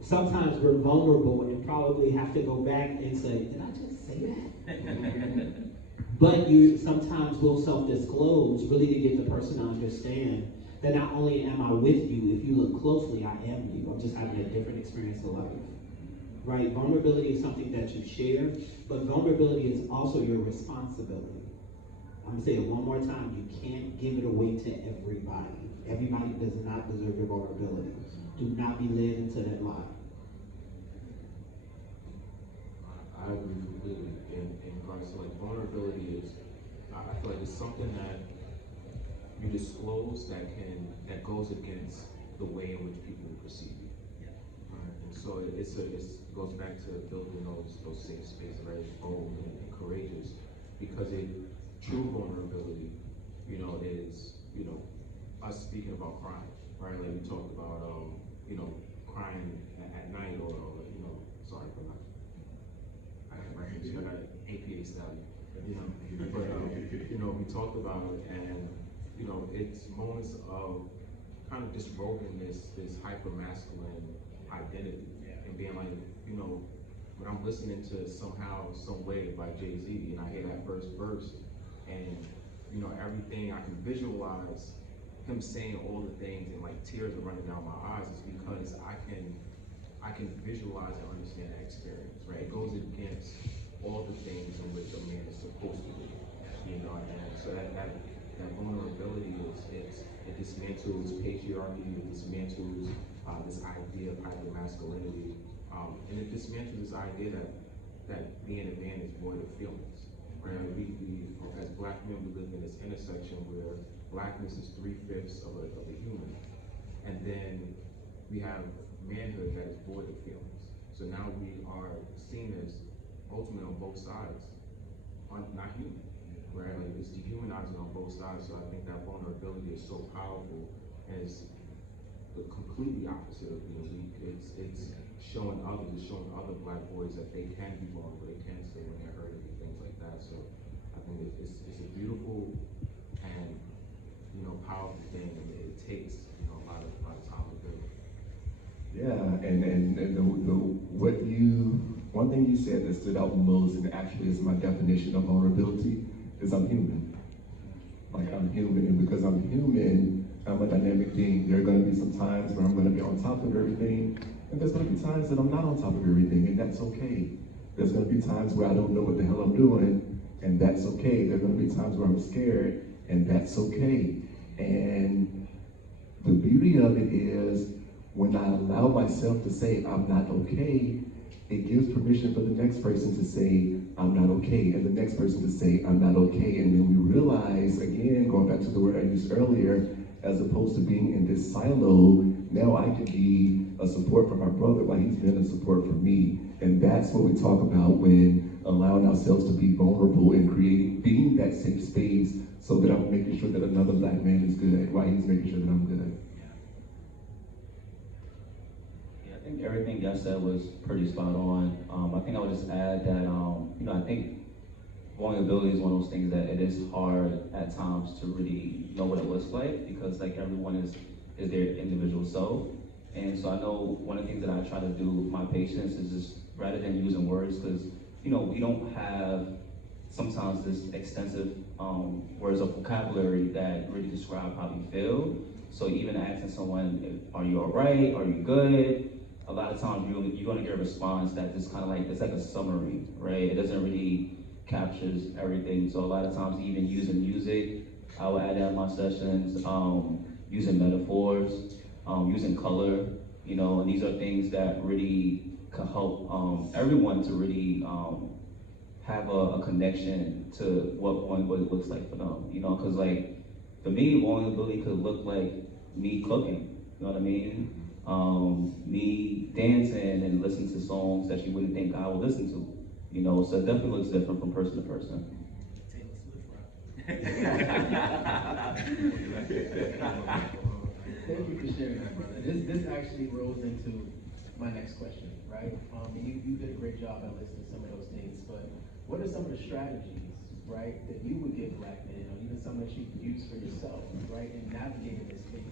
sometimes we're vulnerable and probably have to go back and say, did I just say that? But you sometimes will self-disclose, really to get the person to understand that not only am I with you, if you look closely, I am you. I'm just having a different experience of life. Right? Vulnerability is something that you share, but vulnerability is also your responsibility. I'm gonna say it one more time, you can't give it away to everybody. Everybody does not deserve your vulnerability. Do not be led into that lie. I agree completely. In regards to, like, vulnerability is, I feel like it's something that you disclose that goes against the way in which people perceive you. Right? And so it goes back to building those safe spaces, right? Bold and courageous, because true vulnerability, you know, is, you know, us speaking about crime, right? Like we talked about, you know, crying at night, or you know, sorry for not. I got APA style, you know, but you know, we talked about it, and you know, it's moments of kind of disrobing this hyper masculine identity, and being like, you know, when I'm listening to Somehow, Some Way by Jay-Z, and I hear that first verse, and you know, everything I can visualize him saying all the things, and like tears are running down my eyes, is because I can visualize and understand that experience, right? It goes against all the things in which a man is supposed to be, you know, and so that vulnerability it dismantles patriarchy, it dismantles this idea of hyper masculinity, and it dismantles this idea that being a man is void of feelings, right? We as Black men, we live in this intersection where Blackness is 3/5 of a human, and then we have manhood that is void of feelings. So now we are seen as ultimately on both sides, not human, right? Like, it's dehumanizing on both sides. So I think that vulnerability is so powerful, and it's the completely opposite of being weak. It's showing others, it's showing other Black boys that they can be vulnerable, they can say when they're hurting and things like that. So I think it's a beautiful and, you know, powerful thing, and it takes, you know, a lot of time to build. Yeah, and one thing you said that stood out most, and actually is my definition of vulnerability, is I'm human. Like I'm human, and because I'm human, I'm a dynamic being. There are going to be some times where I'm going to be on top of everything, and there's going to be times that I'm not on top of everything, and that's okay. There's going to be times where I don't know what the hell I'm doing, and that's okay. There are going to be times where I'm scared, and that's okay. And the beauty of it is when I allow myself to say I'm not okay, it gives permission for the next person to say I'm not okay, and the next person to say I'm not okay. And then we realize, again, going back to the word I used earlier, as opposed to being in this silo, now I can be a support for my brother while he's been a support for me. And that's what we talk about when allowing ourselves to be vulnerable and being that safe space, so that I'm making sure that another black man is good while he's making sure that I'm good. Yeah, I think everything y'all said was pretty spot on. I think I would just add that, I think vulnerability is one of those things that it is hard at times to really know what it looks like, because like everyone is their individual self. And so I know one of the things that I try to do with my patients is just, rather than using words, because we don't have sometimes this extensive words of vocabulary that really describe how we feel. So even asking someone, are you all right? Are you good? A lot of times you're going to get a response that just kind of like, it's like a summary, right? It doesn't really captures everything. So a lot of times even using music, I will add that in my sessions, using metaphors, using color, and these are things that really can help everyone to really have a connection to what it looks like for them, because like, for me, vulnerability could look like me cooking, you know what I mean? Me dancing and listening to songs that you wouldn't think I would listen to, so it definitely looks different from person to person. Thank you for sharing that, brother. This actually rolls into my next question, right? You did a great job at listing some of those things, but what are some of the strategies, right, that you would give black men, or even some that you use for yourself, right, in navigating this space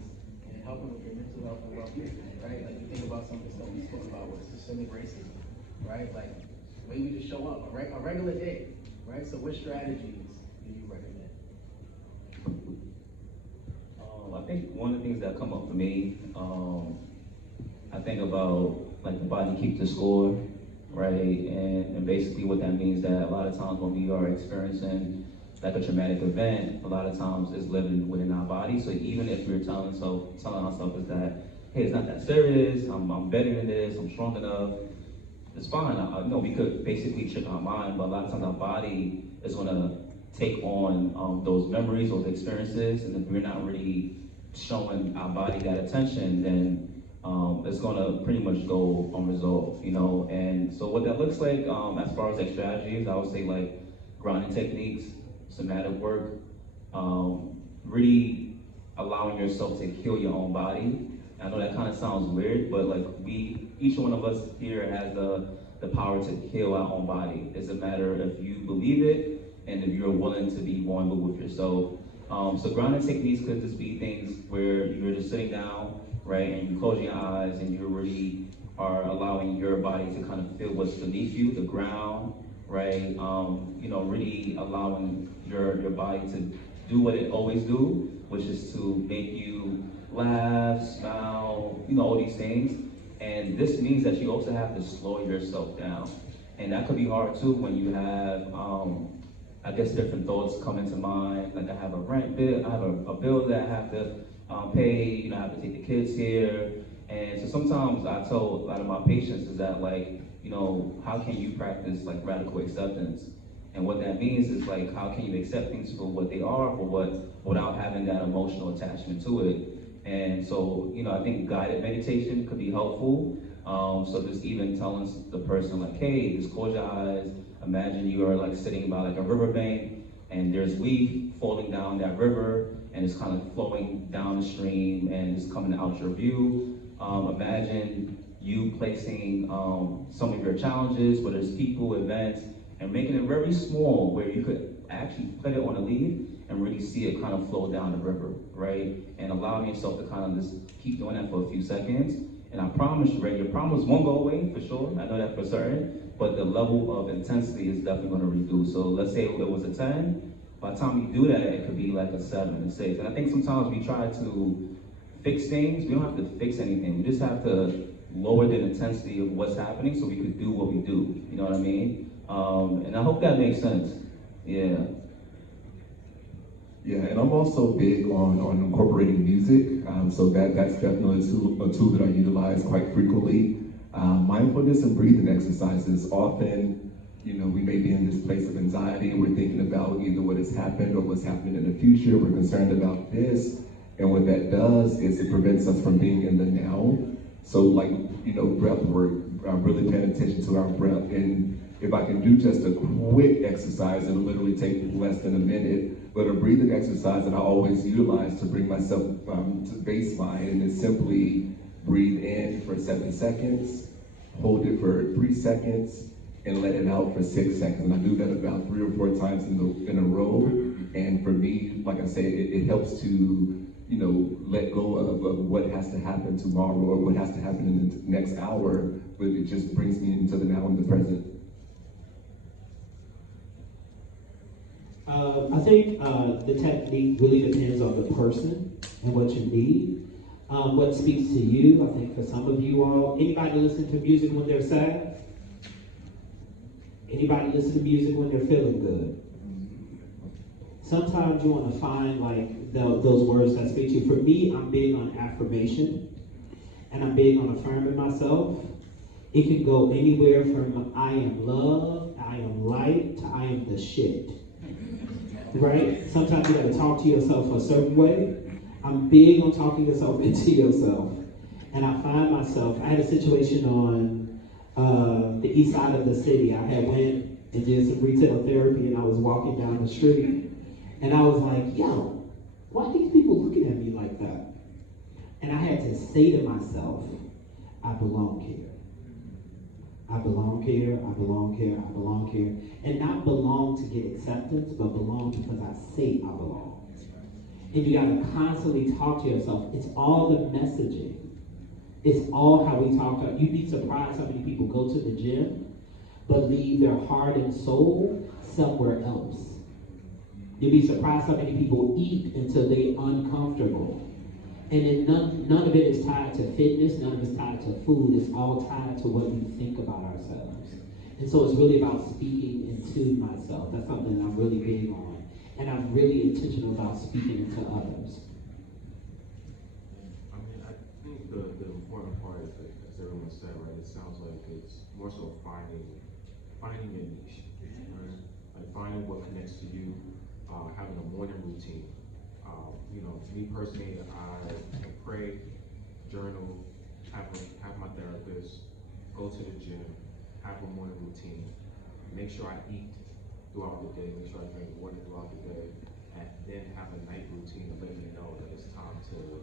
and helping with your mental health and well-being, right? Like you think about some of the stuff we spoke about with systemic racism, right? Like the way we just show up, a regular day, right? So what strategies do you recommend? I think one of the things that come up for me, I think about like the body keeps the score, right? And basically what that means that a lot of times when we are experiencing like a traumatic event, a lot of times is living within our body. So even if we're telling ourselves is that, hey, it's not that serious, I'm better than this, I'm strong enough, it's fine. We could basically trick our mind, but a lot of times our body is gonna take on those memories, those experiences, and if we're not really showing our body that attention, then it's gonna pretty much go unresolved, And so what that looks like, as far as like strategies, I would say like grounding techniques, somatic work, really allowing yourself to heal your own body. I know that kind of sounds weird, but like each one of us here has the power to heal our own body. It's a matter if you believe it and if you're willing to be vulnerable with yourself. So grounding techniques could just be things where you're just sitting down, right, and you close your eyes and you really are allowing your body to kind of feel what's beneath you, the ground, right? Really allowing your body to do what it always do, which is to make you laugh, smile, all these things. And this means that you also have to slow yourself down. And that could be hard too when you have, I guess, different thoughts come into mind. Like I have a rent bill, I have a bill that I have to pay, I have to take the kids here. And so sometimes I tell a lot of my patients is that like, how can you practice like radical acceptance? And what that means is like, how can you accept things for what they are, without having that emotional attachment to it? And so, I think guided meditation could be helpful. So just even telling the person like, hey, just close your eyes. Imagine you are like sitting by like a riverbank and there's leaf falling down that river and it's kind of flowing down the stream and it's coming out your view. Imagine you placing some of your challenges, whether it's people, events, and making it very small where you could actually put it on a leaf and really see it kind of flow down the river, right? And allowing yourself to kind of just keep doing that for a few seconds. And I promise you, right, your problems won't go away for sure. I know that for certain, but the level of intensity is definitely going to reduce. So let's say it was a 10, By the time we do that, it could be like a 7, a 6. And I think sometimes we try to fix things. We don't have to fix anything. We just have to lower the intensity of what's happening so we could do what we do. You know what I mean? And I hope that makes sense. Yeah. Yeah, and I'm also big on incorporating music, so that's definitely a tool that I utilize quite frequently. Mindfulness and breathing exercises. Often, we may be in this place of anxiety. We're thinking about either what has happened or what's happening in the future. We're concerned about this, and what that does is it prevents us from being in the now. So, breath work, really paying attention to our breath. And if I can do just a quick exercise, it'll literally take less than a minute. But a breathing exercise that I always utilize to bring myself to baseline, and is simply breathe in for 7 seconds, hold it for 3 seconds, and let it out for 6 seconds. And I do that about 3 or 4 times in a row. And for me, like I said, it helps to let go of what has to happen tomorrow or what has to happen in the next hour, but it just brings me into the now and the present. I think the technique really depends on the person and what you need. What speaks to you, I think for some of you all, anybody listen to music when they're sad? Anybody listen to music when they're feeling good? Sometimes you want to find those words that speak to you. For me, I'm big on affirmation, and I'm big on affirming myself. It can go anywhere from I am loved, I am light, to I am the shit. Right? Sometimes you gotta talk to yourself a certain way. I'm big on talking yourself into yourself. And I find myself, I had a situation on the east side of the city. I had went and did some retail therapy, and I was walking down the street, and I was like, yo, why are these people looking at me like that? And I had to say to myself, I belong here. I belong here, I belong here, I belong here. And not belong to get acceptance, but belong because I say I belong. And you gotta constantly talk to yourself. It's all the messaging. It's all how we talk to. You'd be surprised how many people go to the gym, but leave their heart and soul somewhere else. You'd be surprised how many people eat until they're uncomfortable. And then none of it is tied to fitness, none of it is tied to food. It's all tied to what we think about ourselves. And so it's really about speaking into myself. That's something that I'm really big on. And I'm really intentional about speaking into others. I mean, I think the important part is that, as everyone said, right, it sounds like it's more so finding your niche, right? Like finding what connects to you, having a morning routine. Me personally, I can pray, journal, have my therapist, go to the gym, have a morning routine, make sure I eat throughout the day, make sure I drink water throughout the day, and then have a night routine to let me know that it's time to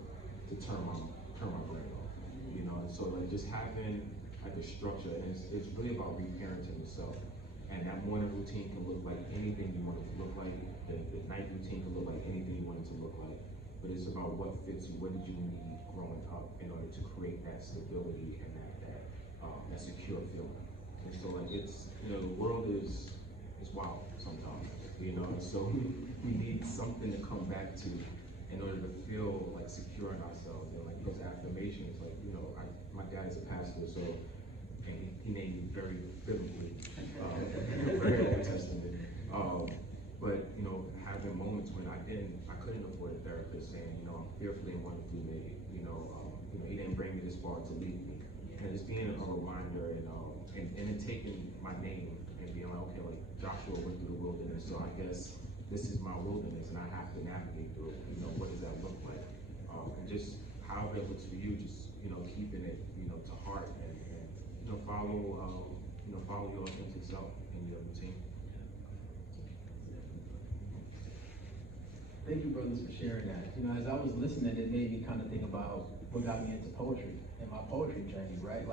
turn my brain off. And so just having a structure, and it's really about reparenting yourself. And that morning routine can look like anything you want it to look like. The night routine can look like anything you want it to look like. But it's about what fits you. What did you need growing up in order to create that stability and that secure feeling? And so it's the world is wild sometimes, so we need something to come back to in order to feel secure in ourselves. Those affirmations, my dad is a pastor, so and he named me very biblically, very Old Testament. But having moments when I couldn't afford a therapist, saying, I'm fearfully and wonderfully made. He didn't bring me this far to leave me. And it's being a reminder, and then taking my name and being okay, Joshua went through the wilderness, so I guess this is my wilderness, and I have to navigate through it. What does that look like? And just however it looks for you, just keeping it, to heart, and follow your authentic self in your routine. Thank you, brothers, for sharing that. As I was listening, it made me kind of think about what got me into poetry and my poetry journey, right?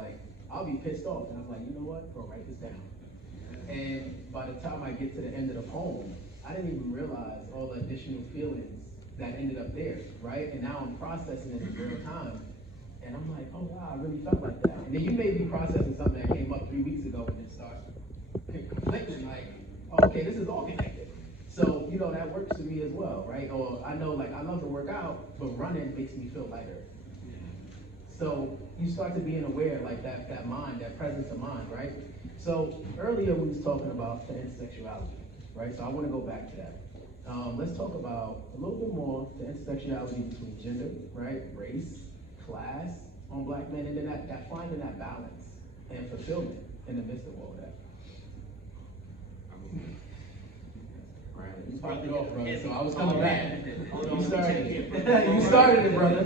I'll be pissed off, and I'm like, you know what? Go write this down. And by the time I get to the end of the poem, I didn't even realize all the additional feelings that ended up there, right? And now I'm processing it in real time. And I'm like, oh wow, I really felt like that. And then you may be processing something that came up 3 weeks ago and it starts conflicting, oh, okay, this is all connected. So, you know, that works for me as well, right? Or I know, like, I love to work out, but running makes me feel lighter. So you start to being aware, like that mind, that presence of mind, right? So earlier we was talking about the intersectionality, right? So I want to go back to that. Let's talk about a little bit more the intersectionality between gender, right? Race, class on black men, and then that finding that balance and fulfillment in the midst of all of that. Right. You started off, brother, so I was coming Oh, back. man. You started it. You started it, brother.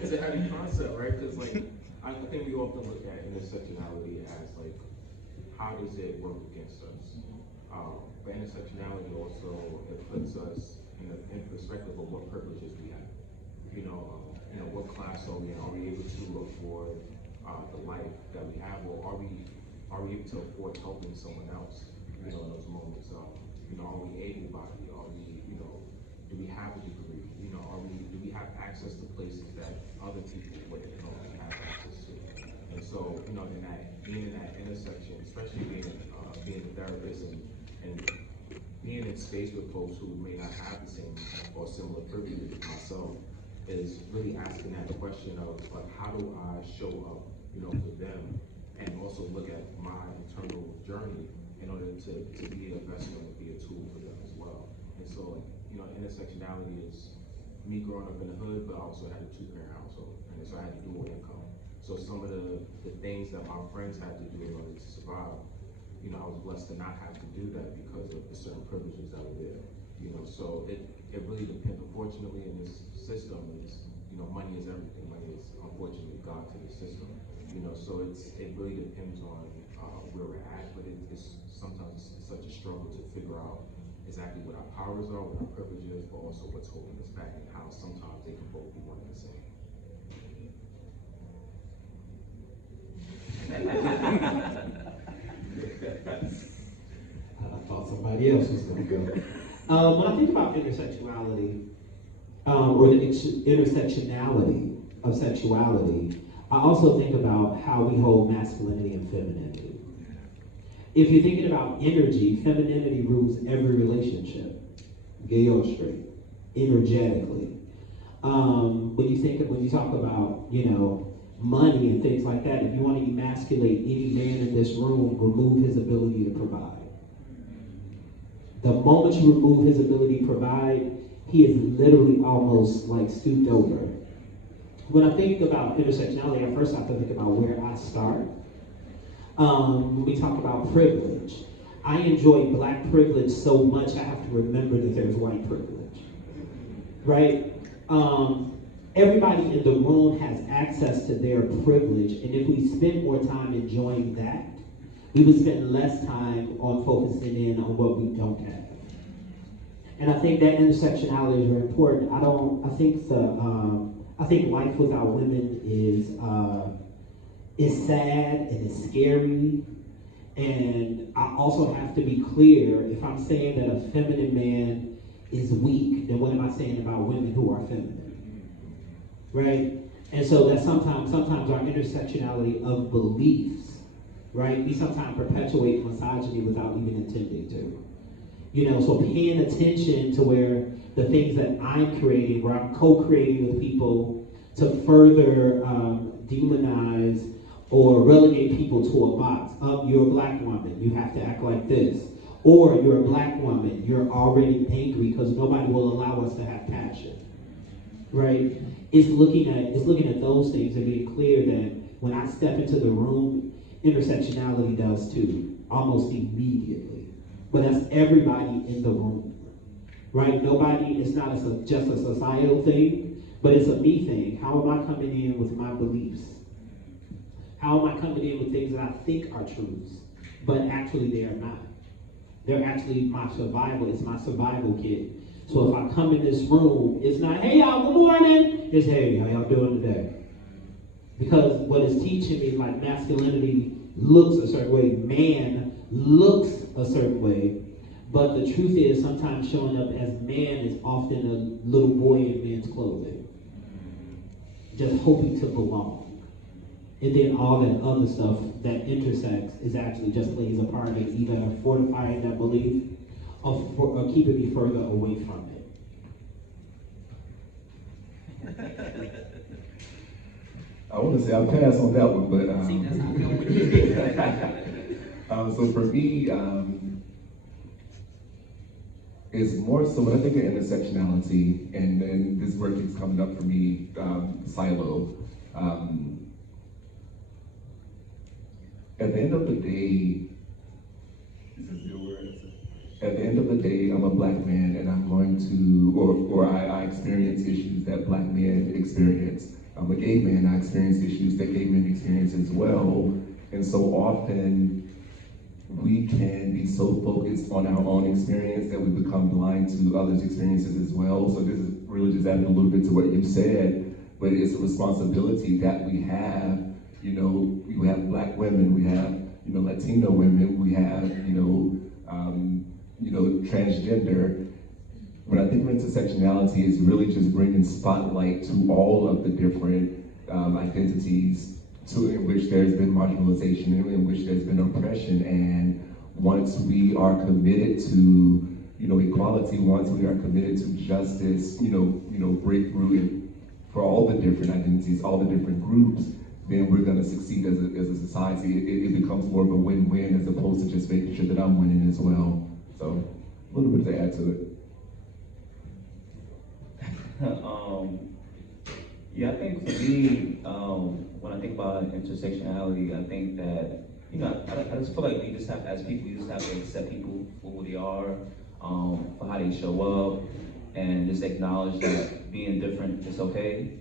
It's a heavy concept, right? Because like I think we often look at intersectionality as like how does it work against us? But intersectionality also it puts us in perspective of what privileges we have. You know what class are we in? Are we able to afford the life that we have, or are we able to afford helping someone else? You know, in those moments, are we able-bodied? Are we, do we have a degree? Do we have access to places that other people wouldn't have access to? And so, being in that intersection, especially being a therapist and being in space with folks who may not have the same or similar privileges as myself, is really asking that question of like, how do I show up, for them, and also look at my internal journey in order to be a vessel and be a tool for them as well. And so, intersectionality is me growing up in the hood, but I also had a two-parent household, and so I had dual income. So some of the things that my friends had to do in order to survive, I was blessed to not have to do that because of the certain privileges that were there. So it really depends. Unfortunately, in this system, money is everything. Money is unfortunately God to the system. So it really depends on where we're at, but it's sometimes it's such a struggle to figure out exactly what our powers are, what our privileges, but also what's holding us back, and how sometimes they can both be one and the same. I thought somebody else was going to go. When I think about intersexuality, or the intersectionality of sexuality, I also think about how we hold masculinity and femininity. If you're thinking about energy, femininity rules every relationship. Gay or straight, energetically. When you talk about, money and things like that, if you want to emasculate any man in this room, remove his ability to provide. The moment you remove his ability to provide, he is literally almost like stooped over. When I think about intersectionality, I first have to think about where I start. When we talk about privilege, I enjoy black privilege so much I have to remember that there's white privilege, right? Everybody in the room has access to their privilege, and if we spend more time enjoying that, we would spend less time on focusing in on what we don't have. And I think that intersectionality is very important. I think life without women is sad and it's scary. And I also have to be clear, if I'm saying that a feminine man is weak, then what am I saying about women who are feminine? Right? And so that sometimes our intersectionality of beliefs, right? We sometimes perpetuate misogyny without even intending to. So paying attention to where the things that I'm creating, where I'm co-creating with people to further demonize or relegate people to a box. You're a black woman, you have to act like this. Or you're a black woman, you're already angry because nobody will allow us to have passion. Right? It's looking at those things and being clear that when I step into the room, intersectionality does too, almost immediately. But that's everybody in the room, right? Nobody, it's not just a societal thing, but it's a me thing. How am I coming in with my beliefs? How am I coming in with things that I think are truths, but actually they are not? They're actually my survival, it's my survival kit. So if I come in this room, it's not, hey y'all, good morning. It's, hey, how y'all doing today? Because what it's teaching me, like masculinity looks a certain way, man looks a certain way, but the truth is sometimes showing up as man is often a little boy in man's clothing, just hoping to belong. And then all that other stuff that intersects is actually just plays a part in either fortifying that belief or keeping me further away from it. I want to say I'll pass on that one, but so for me, it's more so when I think of intersectionality, and then this word keeps coming up for me, silo. At the end of the day, at the end of the day, I'm a black man, and I'm going to, or I experience issues that black men experience. I'm a gay man, I experience issues that gay men experience as well. And so often, we can be so focused on our own experience that we become blind to others' experiences as well. So this is really just adding a little bit to what you said, but it's a responsibility that we have. You know, we have black women, we have, you know, Latino women, we have, transgender. When I think of intersectionality, it's really just bringing spotlight to all of the different identities in which there's been marginalization, in which there's been oppression. And once we are committed to, equality, once we are committed to justice, breakthrough for all the different identities, all the different groups, then we're going to succeed as a society. It becomes more of a win-win as opposed to just making sure that I'm winning as well. So a little bit to add to it. Yeah, I think for me, when I think about intersectionality, I think that, I just feel like we just have, as people, we just have to accept people for who they are, for how they show up, and just acknowledge that being different is okay,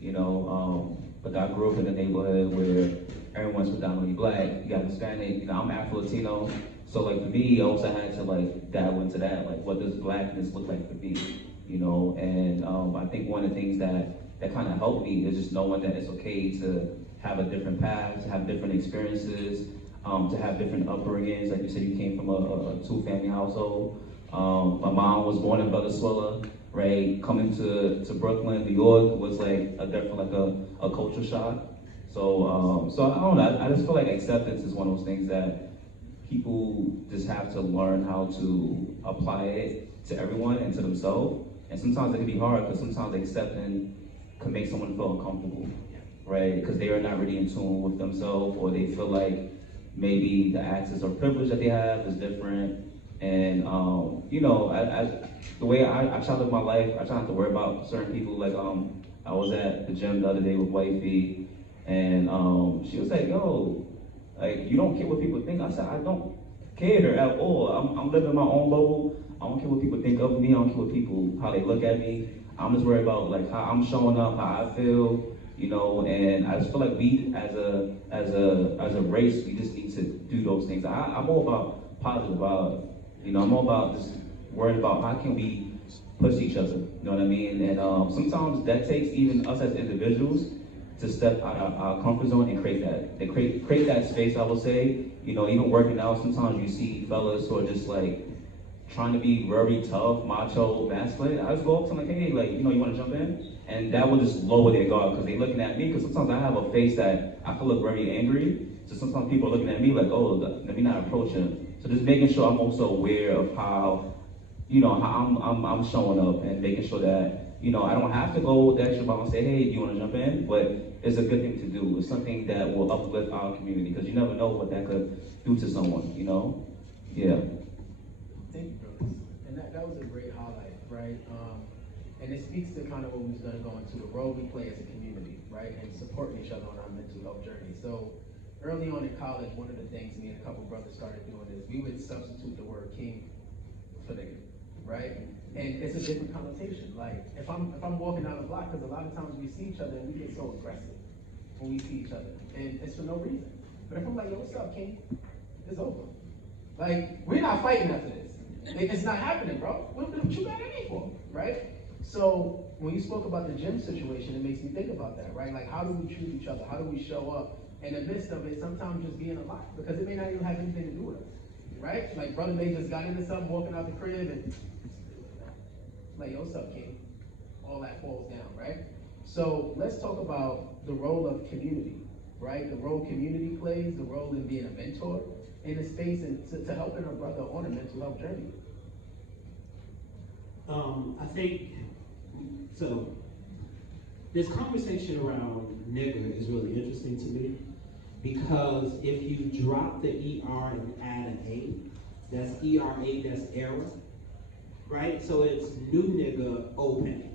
Like I grew up in a neighborhood where everyone's predominantly black, you got Hispanic, I'm Afro-Latino, so like for me, I also had to like dive into that, like what does blackness look like for me, And I think one of the things that kind of helped me is just knowing that it's okay to have a different path, to have different experiences, to have different upbringings. Like you said, you came from a two-family household. My mom was born in Venezuela, right? Coming to Brooklyn, New York was like definitely like a culture shock. So I don't know. I just feel like acceptance is one of those things that people just have to learn how to apply it to everyone and to themselves. And sometimes it can be hard because sometimes accepting can make someone feel uncomfortable, right? Because they are not really in tune with themselves, or they feel like maybe the access or privilege that they have is different. And the way I try to live my life, I try not to worry about certain people. Like I was at the gym the other day with Wifey, and she was like, "Yo, like you don't care what people think." I said, "I don't care at all. I'm living my own bubble. I don't care what people think of me. I don't care what people how they look at me. I'm just worried about like how I'm showing up, how I feel, And I just feel like we as a race, we just need to do those things. I'm all about positive vibe. I'm all about just worried about how can we push each other. You know what I mean? And sometimes that takes even us as individuals to step out of our comfort zone and create that space. I will say, even working out, sometimes you see fellas who are just like trying to be very tough, macho, masculine. I just go up to them like, hey, like, you want to jump in? And that will just lower their guard because they're looking at me, because sometimes I have a face that I feel look very angry. So sometimes people are looking at me like, oh, let me not approach him. So just making sure I'm also aware of how, how I'm showing up, and making sure that, I don't have to go the extra mile and say, hey, do you want to jump in? But it's a good thing to do. It's something that will uplift our community, because you never know what that could do to someone, Yeah. Thank you, brothers. And that was a great highlight, right? And it speaks to kind of what we was going to go into, the role we play as a community, right? And supporting each other on our mental health journey. So early on in college, one of the things me and a couple brothers started doing is we would substitute the word king for nigga, right? And it's a different connotation. Like if I'm walking down the block, because a lot of times we see each other and we get so aggressive when we see each other, and it's for no reason. But if I'm like, yo, what's up, king? It's over. Like, we're not fighting after this. It's not happening, bro. What you got at me for, right? So when you spoke about the gym situation, it makes me think about that, right? Like, how do we treat each other? How do we show up? In the midst of it, sometimes just being alive, because it may not even have anything to do with us, right? Like, brother May just got into something, walking out the crib, and like, yo, what's up, king? All that falls down, right? So let's talk about the role of community, right? The role community plays, the role in being a mentor in the space and to helping a brother on a mental health journey. I think, so, this conversation around nigger is really interesting to me because if you drop the ER and add an A, that's ERA, that's error, right? So it's new nigga, old penny.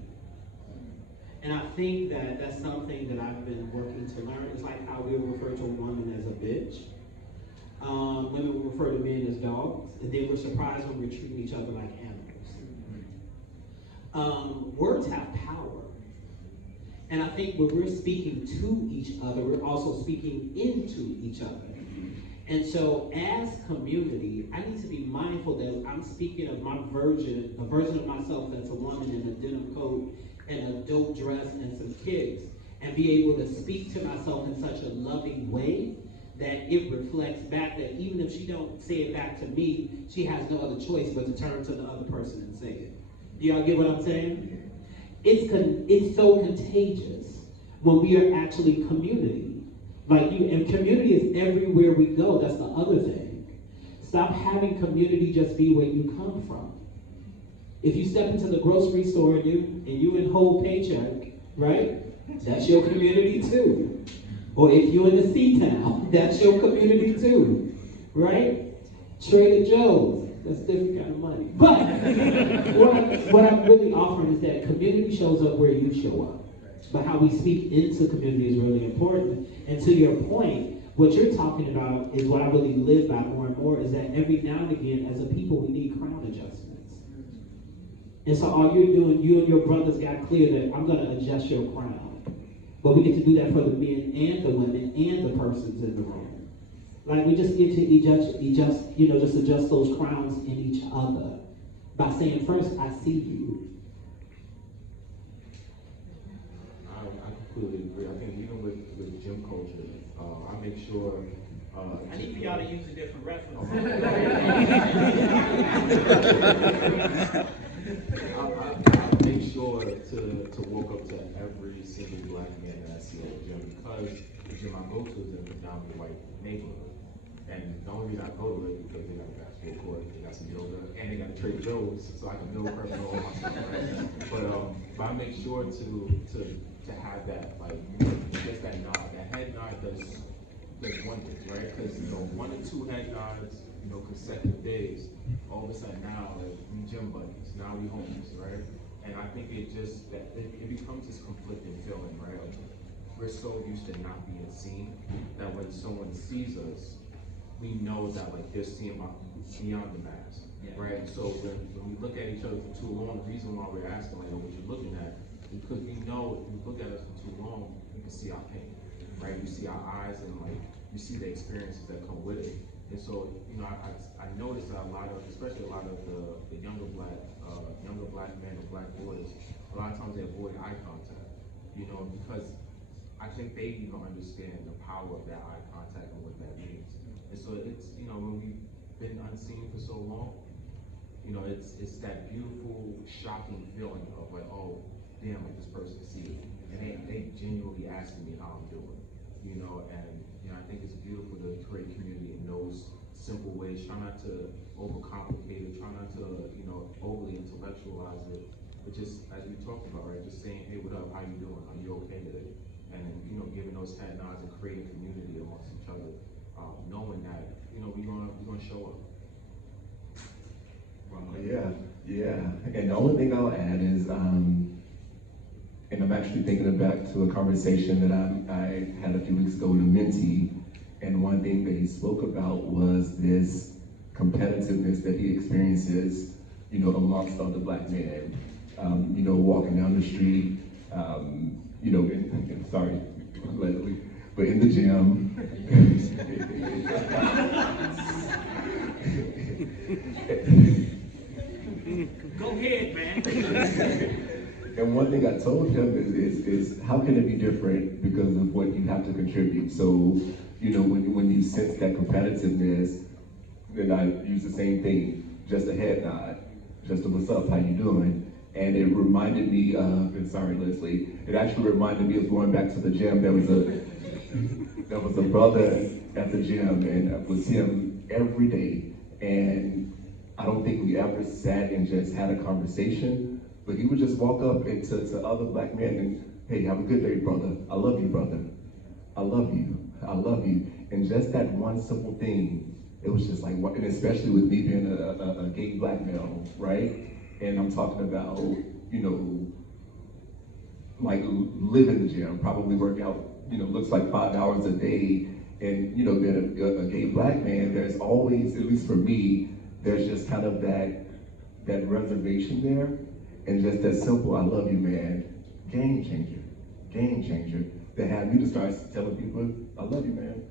And I think that that's something that I've been working to learn. It's like how we refer to a woman as a bitch. Women will refer to men as dogs, and then we're surprised when we're treating each other like animals. Words have power. And I think when we're speaking to each other, we're also speaking into each other. And so as community, I need to be mindful that I'm speaking of my version, a version of myself that's a woman in a denim coat and a dope dress and some kicks, and be able to speak to myself in such a loving way that it reflects back that even if she don't say it back to me, she has no other choice but to turn to the other person and say it. Do y'all get what I'm saying? It's so contagious when we are actually community. Like and community is everywhere we go. That's the other thing. Stop having community just be where you come from. If you step into the grocery store and you in whole paycheck, right? That's your community too. Or if you're in the C-town, that's your community too, right? Trader Joe's, that's different kind of money. But what I'm really offering is that community shows up where you show up. But how we speak into community is really important. And to your point, what you're talking about is what I really live by more and more, is that every now and again, as a people, we need crown adjustments. And so all you're doing, you and your brothers got clear that I'm gonna adjust your crown. But we get to do that for the men and the women and the persons in the room. Like we just get to adjust those crowns in each other by saying, first, I see you. I completely agree. I think even with gym culture, I make sure. I need for y'all to use a different reference. I make sure to walk up to every single black man that I see at the gym, because the gym I go to is in a predominantly white neighborhood. And the only reason I go to it is because they got a basketball court, they got some yoga, and they got a Trader Joe's, so I can meal prep and all my stuff, right? But I make sure to have that, like, just that nod. That head nod does wonders, right? Because, 1 or 2 head nods, consecutive days, all of a sudden now, like, we gym buddies, now we homies, right? And I think it becomes this conflicting feeling, right? Like, we're so used to not being seen that when someone sees us, we know that, like, they're seeing beyond the mask, right? So when we look at each other for too long, the reason why we're asking, like, what you're looking at, is because we know if you look at us for too long, you can see our pain, right? You see our eyes and, like, you see the experiences that come with it. And so, I noticed that especially a lot of the younger black men or black boys, a lot of times they avoid eye contact, because I think they even understand the power of that eye contact and what that means. And so it's, when we've been unseen for so long, it's that beautiful, shocking feeling of like, oh, damn, like this person sees me. And they genuinely asking me how I'm doing, and I think it's beautiful to create community in those simple ways. Try not to overcomplicate it, try not to, overly intellectualize it, but just, as we talked about, right, just saying, hey, what up, how you doing? Are you okay today? And, giving those head nods and creating community amongst each other, knowing that, we're gonna show up. Yeah. And the only thing I'll add is, and I'm actually thinking back to a conversation that I had a few weeks ago with a mentee, and one thing that he spoke about was this competitiveness that he experiences, amongst other black men. Walking down the street, sorry, Leslie, but in the gym. Go ahead, man. And one thing I told him is how can it be different because of what you have to contribute? So, when you sense that competitiveness, then I use the same thing, just a head nod, just a what's up, how you doing? And it reminded me of, and sorry Leslie, it actually reminded me of going back to the gym. There was there was a brother at the gym, and I would see him every day. And I don't think we ever sat and just had a conversation, but he would just walk up to other black men and, hey, have a good day, brother. I love you, brother. I love you. I love you. And just that one simple thing, it was just like, and especially with me being a gay black male, right? And I'm talking about, you know, like live in the gym, probably work out, you know, looks like 5 hours a day. And, you know, being a gay black man, there's always, at least for me, there's just kind of that reservation there. And just that simple, I love you, man, game changer, that have me to start telling people, I love you, man.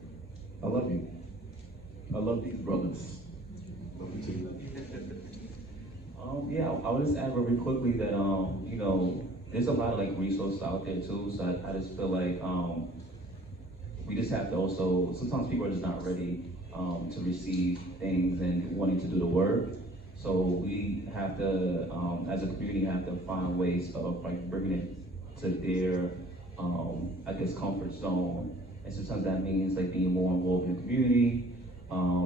I love you. I love these brothers. Love you too. Yeah, I would just add really quickly that, you know, there's a lot of like resources out there too, so I just feel like we just have to also, sometimes people are just not ready to receive things and wanting to do the work. So we have to, as a community, have to find ways of like bringing it to their, I guess, comfort zone. And sometimes that means like being more involved in the community,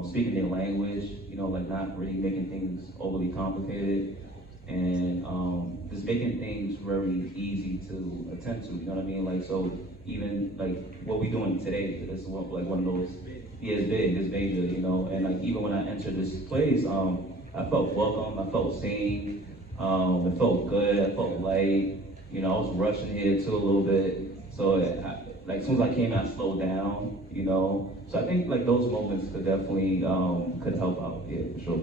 speaking their language, you know, like not really making things overly complicated, and just making things very easy to attend to, you know what I mean? Like, so even like what we're doing today, this is like one of those, yeah, it's big, it's major, you know, and like even when I entered this place, I felt welcome, I felt seen, it felt good, I felt light, you know, I was rushing here too a little bit, so like as soon as I came out, I slowed down, you know, so I think like those moments could definitely could help out, yeah, for sure.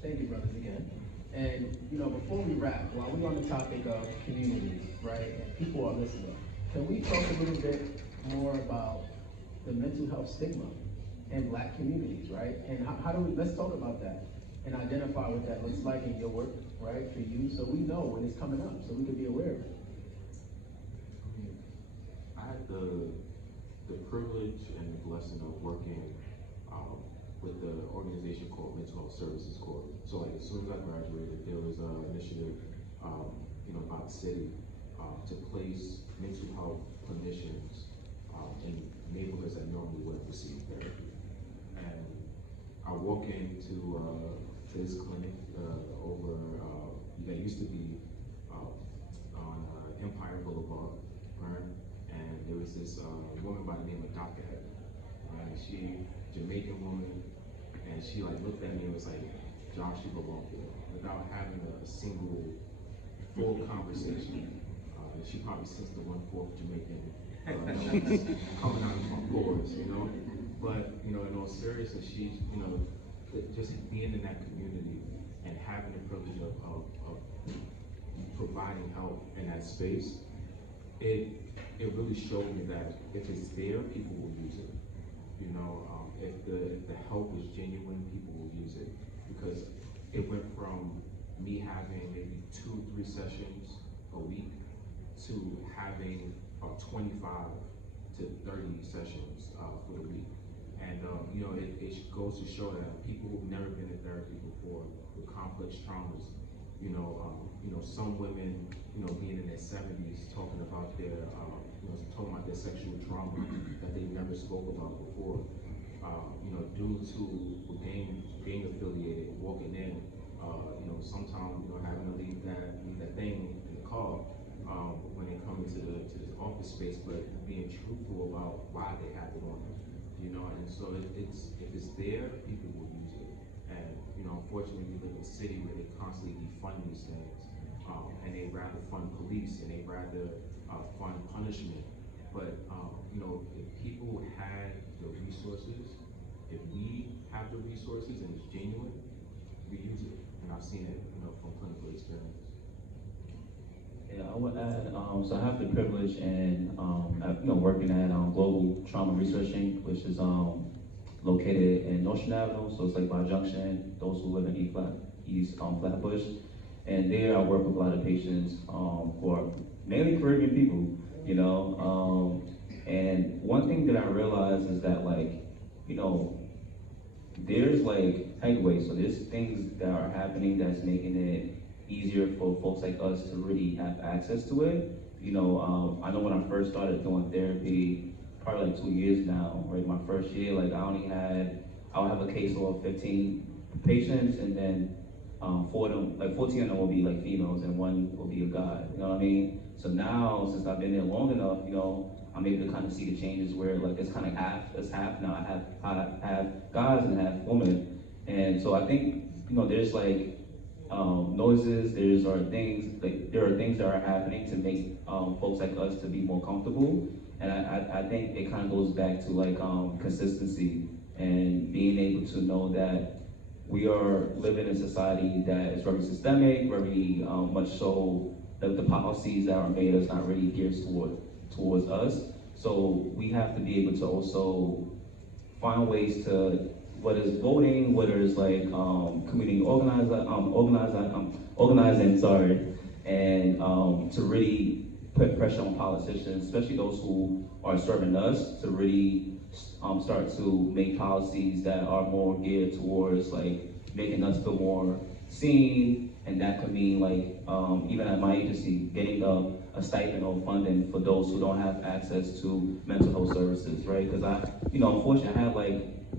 Thank you, brothers, again. And, you know, before we wrap, while we're on the topic of communities, right, and people are listening, can we talk a little bit more about the mental health stigma in black communities, right? And how do we, let's talk about that and identify what that looks like in your work, right, for you, so we know when it's coming up, so we can be aware of it. I had the privilege and the blessing of working with the organization called Mental Health Services Corps. So like as soon as I graduated, there was an initiative, you know, about the city to place mental health clinicians in neighborhoods that normally wouldn't receive therapy. And I walk into to this clinic over that used to be on Empire Boulevard, right? And there was this woman by the name of Dr. Head, right? She, Jamaican woman, and she like looked at me and was like, Josh, you belong here, without having a single full conversation. And she probably sensed the 1/4 Jamaican coming out of my pores, you know? But, you know, in all seriousness, she, you know, just being in that community and having the privilege of providing help in that space, it really showed me that if it's there, people will use it. You know, if the help is genuine, people will use it, because it went from me having maybe 2-3 sessions a week to having 25 to 30 sessions for the week. And you know, it goes to show that people who've never been in therapy before with complex traumas, you know, some women, you know, being in their 70s talking about their, you know, talking about their sexual trauma that they never spoke about before. You know, dudes who were gang affiliated, walking in, you know, sometimes, you know, having to leave that thing in the car when they come into the office space, but being truthful about why they have it on them. You know, and so if it's there, people will use it. And you know, unfortunately, we live in a city where they constantly defund these things, and they rather fund police and they rather fund punishment. But you know, if people had the resources, if we have the resources and it's genuine, we use it. And I've seen it, you know, from clinical experience. Yeah, I would add, so I have the privilege and, you know, working at Global Trauma Researching, which is located in Nostrand Avenue, so it's like by Junction, those who live in East Flatbush. And there I work with a lot of patients who are mainly Caribbean people, you know. And one thing that I realized is that, like, you know, there's like headway, so there's things that are happening that's making it easier for folks like us to really have access to it. You know, I know when I first started doing therapy, probably like 2 years now, right? My first year, like I'll have a case of 15 patients, and then 14 of them will be like females, and one will be a guy. You know what I mean? So now, since I've been there long enough, I'm able to kind of see the changes where like it's kind of half now. I have guys and half women, and so I think there's like noises. There are things that are happening to make folks like us to be more comfortable, and I think it kind of goes back to like consistency and being able to know that we are living in a society that is very systemic, very much so that the policies that are made is not really geared towards us. So we have to be able to also find ways to, whether it's voting, whether it's like community organizing, sorry, and to really put pressure on politicians, especially those who are serving us, to really start to make policies that are more geared towards like making us feel more seen, and that could mean like even at my agency getting a stipend or funding for those who don't have access to mental health services, right? Because unfortunately, I have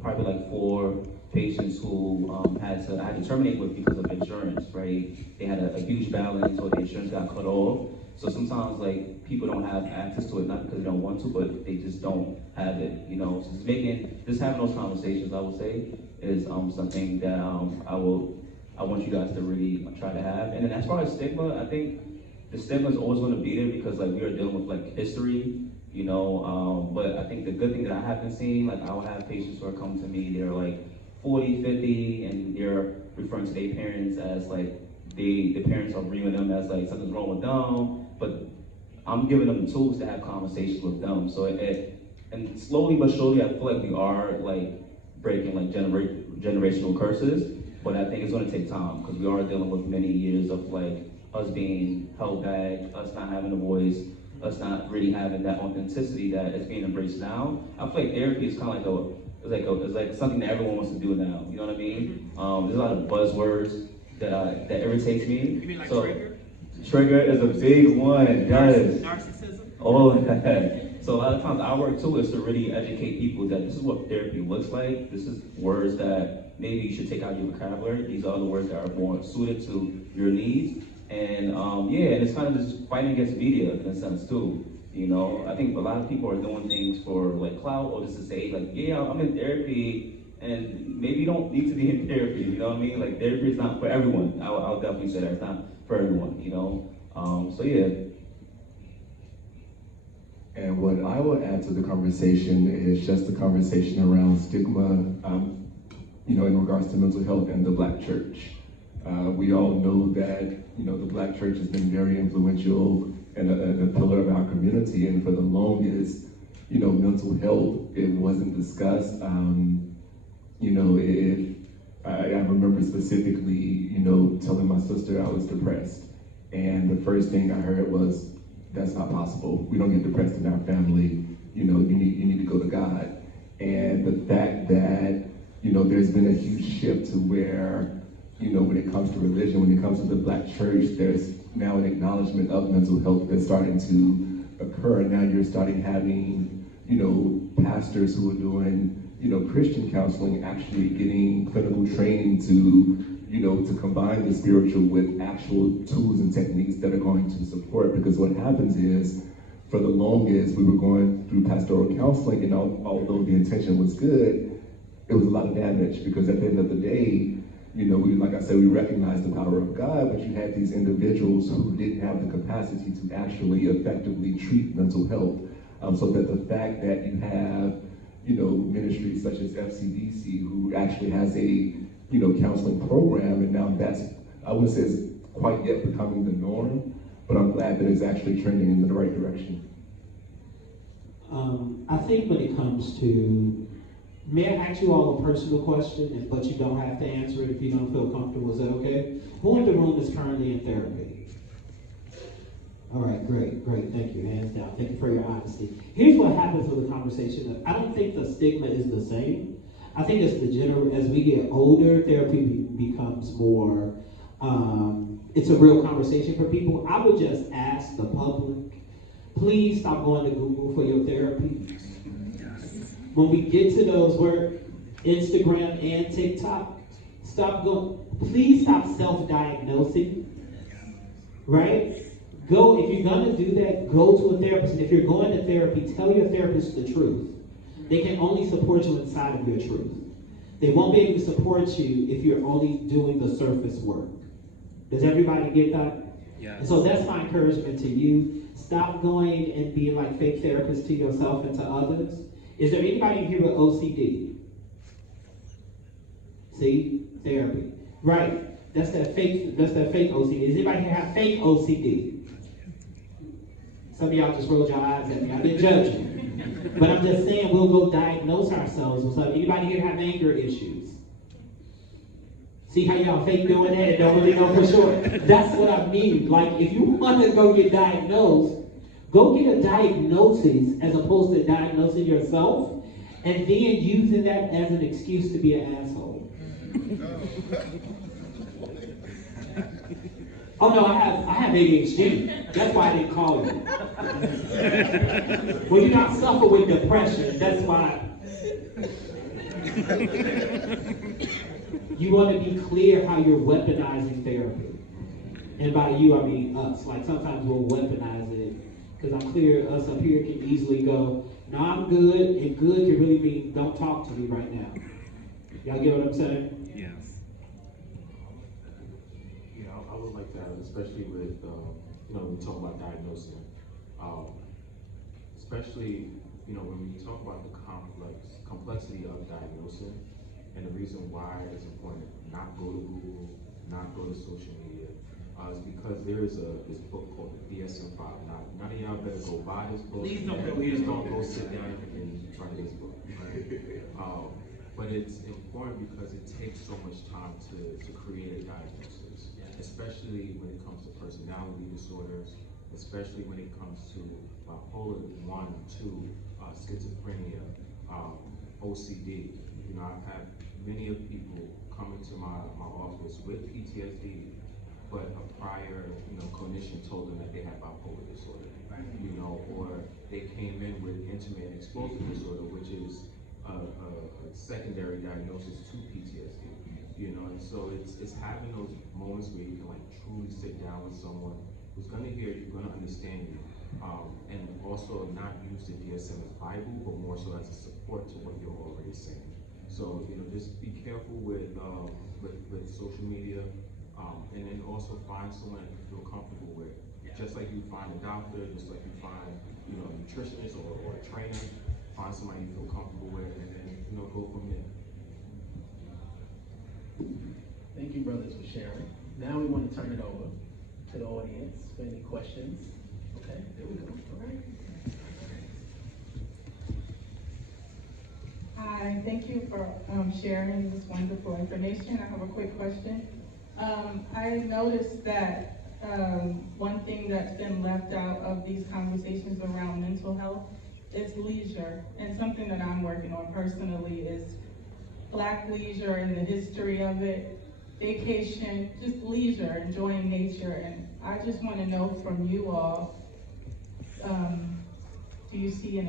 probably like 4 patients who I had to terminate with because of insurance, right? They had a huge balance, so the insurance got cut off. So sometimes like people don't have access to it, not because they don't want to, but they just don't have it, So just having those conversations, I would say, is something that I want you guys to really try to have. And then as far as stigma, I think the stigma is always going to be there because like we are dealing with like history, but I think the good thing that I have been seeing, like I will have patients who are coming to me, they're like 40, 50, and they're referring to their parents as like the parents are viewing them as like something's wrong with them, but I'm giving them the tools to have conversations with them. So and slowly but surely, I feel like we are like breaking like generational curses, but I think it's going to take time because we are dealing with many years of like us being held back, us not having a voice, us not really having that authenticity that is being embraced now. I feel like therapy is kind of like it's like something that everyone wants to do now. You know what I mean? There's a lot of buzzwords that irritates me. You mean like so, trigger? Trigger is a big one. Yes. Narcissism? Oh, so a lot of times our work too is to really educate people that this is what therapy looks like. This is words that maybe you should take out of your vocabulary. These are the words that are more suited to your needs. And and it's kind of just fighting against media in a sense too. I think a lot of people are doing things for like clout or just to say like, yeah, I'm in therapy, and maybe you don't need to be in therapy. You know what I mean? Like therapy is not for everyone. I'll definitely say that it's not for everyone. So yeah. And what I will add to the conversation is just the conversation around stigma, in regards to mental health and the Black church. We all know that, the Black church has been very influential and a pillar of our community. And for the longest, mental health, it wasn't discussed. I remember specifically, telling my sister I was depressed. And the first thing I heard was, that's not possible. We don't get depressed in our family. You need to go to God. And the fact that, there's been a huge shift to where, when it comes to religion, when it comes to the Black church, there's now an acknowledgement of mental health that's starting to occur. Now you're starting having, pastors who are doing, Christian counseling, actually getting clinical training to combine the spiritual with actual tools and techniques that are going to support. Because what happens is, for the longest, we were going through pastoral counseling, and although the intention was good, it was a lot of damage, because at the end of the day, like I said, we recognized the power of God, but you had these individuals who didn't have the capacity to actually effectively treat mental health. So that the fact that you have, ministries such as FCDC, who actually has a, counseling program, and now that's, I wouldn't say it's quite yet becoming the norm, but I'm glad that it's actually trending in the right direction. I think when it comes to, may I ask you all a personal question, but you don't have to answer it if you don't feel comfortable? Is that okay? Who in the room is currently in therapy? All right, great, thank you, hands down. Thank you for your honesty. Here's what happens with the conversation. I don't think the stigma is the same. I think as we get older, therapy becomes more, it's a real conversation for people. I would just ask the public, please stop going to Google for your therapy. When we get to those where Instagram and TikTok, please stop self-diagnosing, right? If you're gonna do that, go to a therapist. If you're going to therapy, tell your therapist the truth. They can only support you inside of your truth. They won't be able to support you if you're only doing the surface work. Does everybody get that? Yes. And so that's my encouragement to you. Stop going and being like fake therapists to yourself and to others. Is there anybody here with OCD? See? Therapy. Right. That's that fake OCD. Does anybody here have fake OCD? Some of y'all just rolled your eyes at me. I didn't judge you. But I'm just saying we'll go diagnose ourselves with something. Anybody here have anger issues? See how y'all fake doing that and don't really know for sure? That's what I mean. Like, if you want to go get diagnosed, go get a diagnosis as opposed to diagnosing yourself and then using that as an excuse to be an asshole. Oh no, I have ADHD. That's why I didn't call you. Well, you not suffer with depression. That's why. You want to be clear how you're weaponizing therapy. And by you, I mean us. Like sometimes we'll weaponize it. Because I'm clear, us up here can easily go, no, I'm good. And good can really mean, don't talk to me right now. Y'all get what I'm saying? Yes. Yeah, I would like to add, especially with, when we talk about diagnosing, especially, when we talk about the complexity of diagnosing, and the reason why it's important to not go to Google, not go to social media, is because there is this book called the DSM-5. None of y'all better go buy this book. Please don't go Please don't go sit down and try this book. Right? But it's important because it takes so much time to create a diagnosis, especially when it comes to personality disorders, especially when it comes to bipolar 1, 2, schizophrenia, OCD. I've had many of people come into my office with PTSD, but a prior clinician told them that they had bipolar disorder, or they came in with intimate exposure disorder, which is a secondary diagnosis to PTSD, and so it's having those moments where you can truly sit down with someone who's going to hear you, going to understand you, and also not use the DSM as Bible, but more so as a support to what you're already saying. So just be careful with social media, and then also find someone that you feel comfortable with. Just like you find a doctor, just like you find a nutritionist or a trainer, find somebody you feel comfortable with, and then go from there. Thank you, brothers, for sharing. Now we want to turn it over to the audience for any questions. Okay, there we go. All right. Hi, thank you for sharing this wonderful information. I have a quick question. I noticed that one thing that's been left out of these conversations around mental health is leisure. And something that I'm working on personally is Black leisure and the history of it, vacation, just leisure, enjoying nature. And I just want to know from you all, do you see an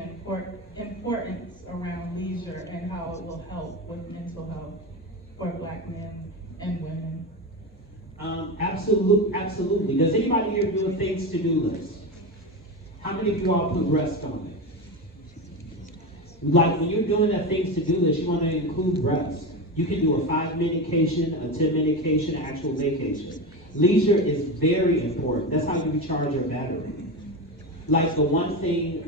importance around leisure and how it will help with mental health for Black men and women? Absolutely. Does anybody here do a things to do list? How many of you all put rest on it? Like when you're doing a things to do list, you want to include rest. You can do a 5-minute vacation, a 10-minute vacation, an actual vacation. Leisure is very important. That's how you recharge your battery. Like the one thing,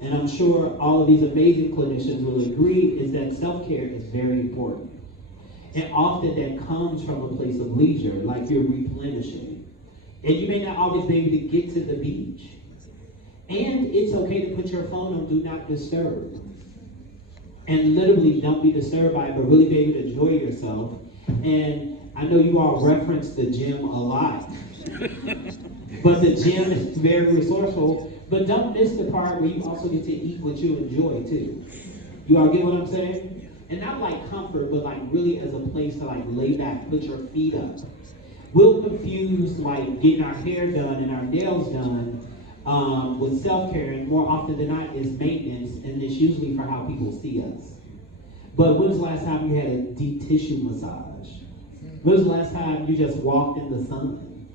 and I'm sure all of these amazing clinicians will agree, is that self-care is very important. And often that comes from a place of leisure, like you're replenishing. And you may not always be able to get to the beach. And it's okay to put your phone on Do Not Disturb. And literally don't be disturbed by it, but really be able to enjoy yourself. And I know you all reference the gym a lot. But the gym is very resourceful. But don't miss the part where you also get to eat what you enjoy too. You all get what I'm saying? And not like comfort, but like really as a place to like lay back, put your feet up. We'll confuse like getting our hair done and our nails done with self-care, and more often than not, is maintenance, and it's usually for how people see us. But when's the last time you had a deep tissue massage? When's the last time you just walked in the sun?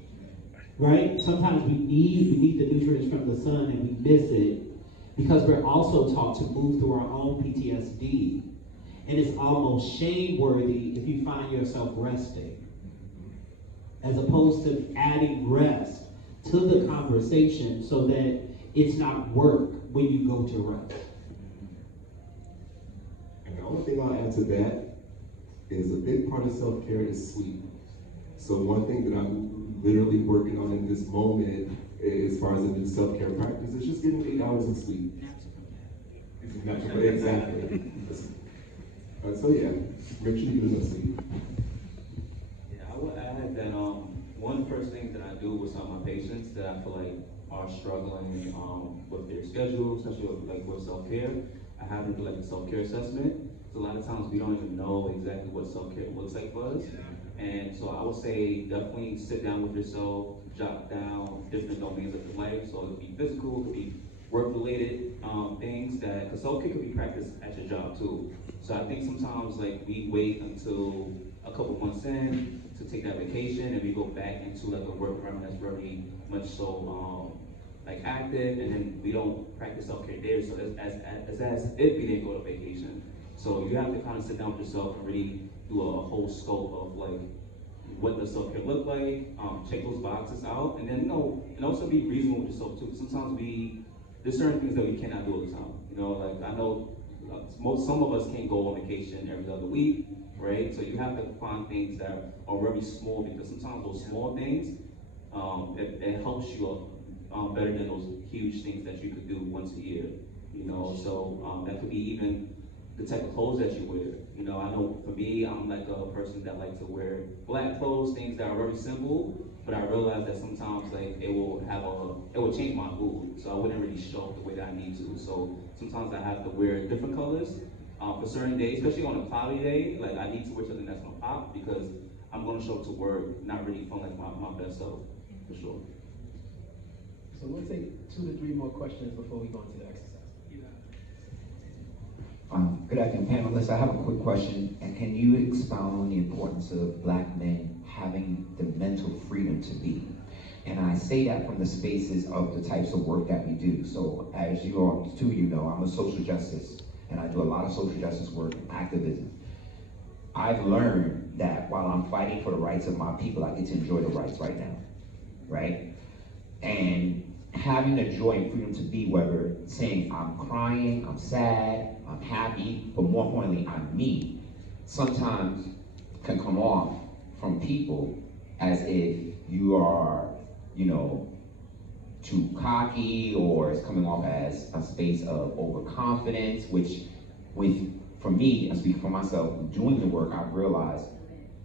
Right? Sometimes we need the nutrients from the sun, and we miss it because we're also taught to move through our own PTSD. And it's almost shame-worthy if you find yourself resting, as opposed to adding rest to the conversation so that it's not work when you go to rest. And the only thing I'll add to that is a big part of self-care is sleep. So one thing that I'm literally working on in this moment, as far as a new self-care practice, is just getting 8 hours of sleep. Exactly. So yeah, make sure you get enough sleep. Yeah, I would add that one of the first things that I do with some of my patients that I feel like are struggling with their schedule, especially with self-care, I have them do like a self-care assessment. So a lot of times we don't even know exactly what self-care looks like for us. And so I would say definitely sit down with yourself, jot down different domains of your life. So it could be physical, it could be work-related things because self-care could be practiced at your job too. So I think sometimes like we wait until a couple months in to take that vacation and we go back into like a work environment that's very much so like active, and then we don't practice self-care there. So it's as if we didn't go to vacation. So you have to kind of sit down with yourself and really do a whole scope of like what does self-care look like, check those boxes out, and then and also be reasonable with yourself too. Sometimes there's certain things that we cannot do all the time. Like I know some of us can't go on vacation every other week, right? So you have to find things that are very small, because sometimes those small things, it helps you better than those huge things that you could do once a year. So that could be even the type of clothes that you wear. I know for me, I'm like a person that likes to wear black clothes, things that are very simple, but I realize that sometimes like it will change my mood, so I wouldn't really show up the way that I need to. So sometimes I have to wear different colors for certain days, especially on a cloudy day. Like I need to wear something that's gonna pop because I'm gonna show up to work not really feeling like my best self, for sure. So we'll take 2 to 3 more questions before we go into the exercise. Good afternoon, panelists. I have a quick question. And can you expound on the importance of Black men having the mental freedom to be? And I say that from the spaces of the types of work that we do. So as you all, I'm a social justice, and I do a lot of social justice work and activism. I've learned that while I'm fighting for the rights of my people, I get to enjoy the rights right now, right? And having the joy and freedom to be, whether saying I'm crying, I'm sad, I'm happy, but more importantly, I'm me, sometimes can come off from people as if you are, too cocky, or it's coming off as a space of overconfidence, which for me, I speak for myself, doing the work, I've realized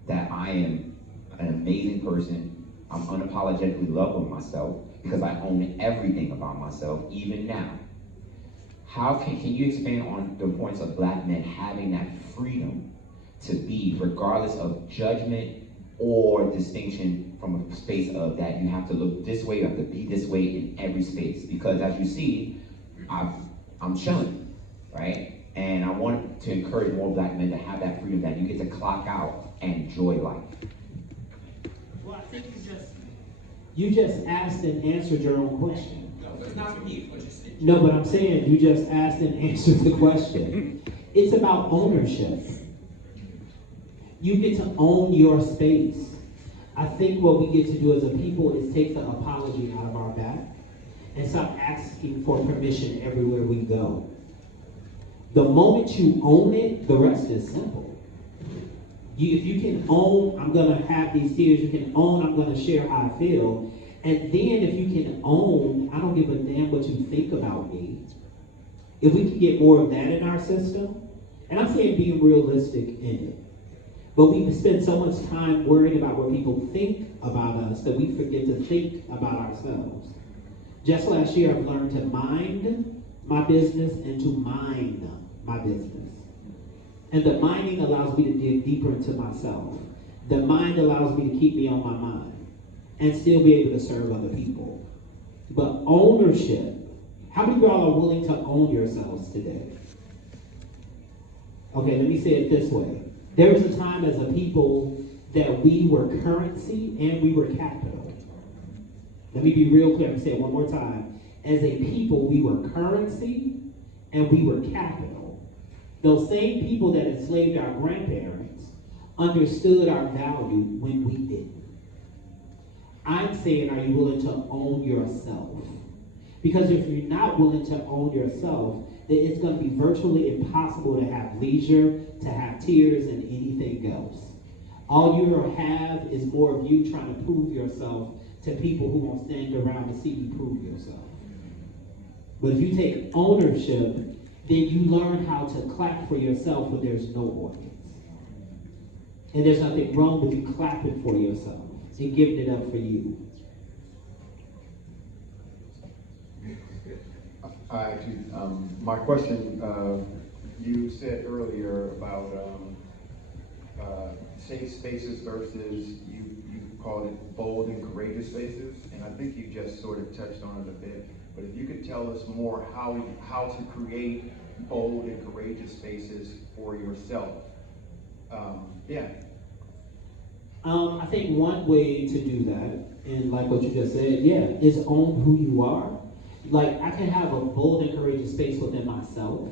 that I am an amazing person. I'm unapologetically in love with myself because I own everything about myself, even now. How can you expand on the importance of Black men having that freedom to be, regardless of judgment or distinction, from a space of that you have to look this way, you have to be this way in every space? Because as you see, I'm chilling, right? And I want to encourage more Black men to have that freedom, that you get to clock out and enjoy life. Well, I think You just asked and answered your own question. No, it's not for me, what you said. No, but I'm saying you just asked and answered the question. It's about ownership. You get to own your space. I think what we get to do as a people is take the apology out of our back and stop asking for permission everywhere we go. The moment you own it, the rest is simple. If you can own, I'm gonna have these tears, you can own, I'm gonna share how I feel. And then if you can own, I don't give a damn what you think about me. If we can get more of that in our system, and I'm saying being realistic in it, but we spend so much time worrying about what people think about us that we forget to think about ourselves. Just last year, I've learned to mind my business and to mind my business. And the minding allows me to dig deeper into myself. The mind allows me to keep me on my mind and still be able to serve other people. But ownership, how many of y'all are willing to own yourselves today? Okay, let me say it this way. There was a time as a people that we were currency and we were capital. Let me be real clear and say it one more time. As a people, we were currency and we were capital. Those same people that enslaved our grandparents understood our value when we didn't. I'm saying, are you willing to own yourself? Because if you're not willing to own yourself, then it's going to be virtually impossible to have leisure, to have tears, and anything else. All you will have is more of you trying to prove yourself to people who won't stand around to see you prove yourself. But if you take ownership, then you learn how to clap for yourself when there's no audience. And there's nothing wrong with you clapping for yourself and giving it up for you. My question, you said earlier about safe spaces versus you called it bold and courageous spaces, and I think you just sort of touched on it a bit. But if you could tell us more how to create bold and courageous spaces for yourself. Yeah. I think one way to do that, and like what you just said, yeah, is own who you are. Like, I can have a bold and courageous space within myself.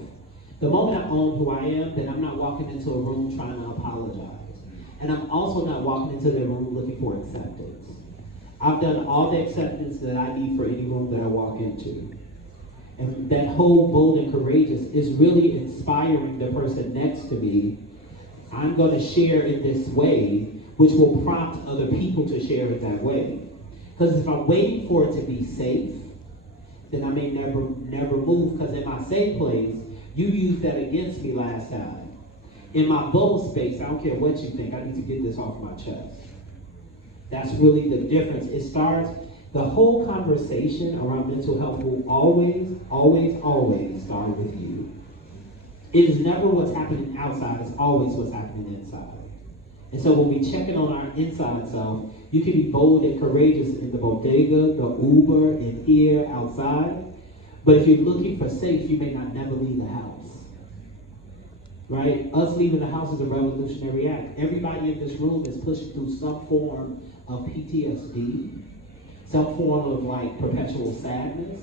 The moment I own who I am, then I'm not walking into a room trying to apologize. And I'm also not walking into the room looking for acceptance. I've done all the acceptance that I need for any room that I walk into. And that whole bold and courageous is really inspiring the person next to me. I'm going to share in this way, which will prompt other people to share in that way. Because if I'm waiting for it to be safe, then I may never move, because in my safe place, you used that against me last time. In my bold space, I don't care what you think, I need to get this off my chest. That's really the difference. It starts, the whole conversation around mental health will always, always, always start with you. It is never what's happening outside, it's always what's happening inside. And so when we check in on our inside self, you can be bold and courageous in the bodega, the Uber, in here, outside. But if you're looking for safe, you may not never leave the house. Right? Us leaving the house is a revolutionary act. Everybody in this room is pushing through some form of PTSD, some form of like perpetual sadness.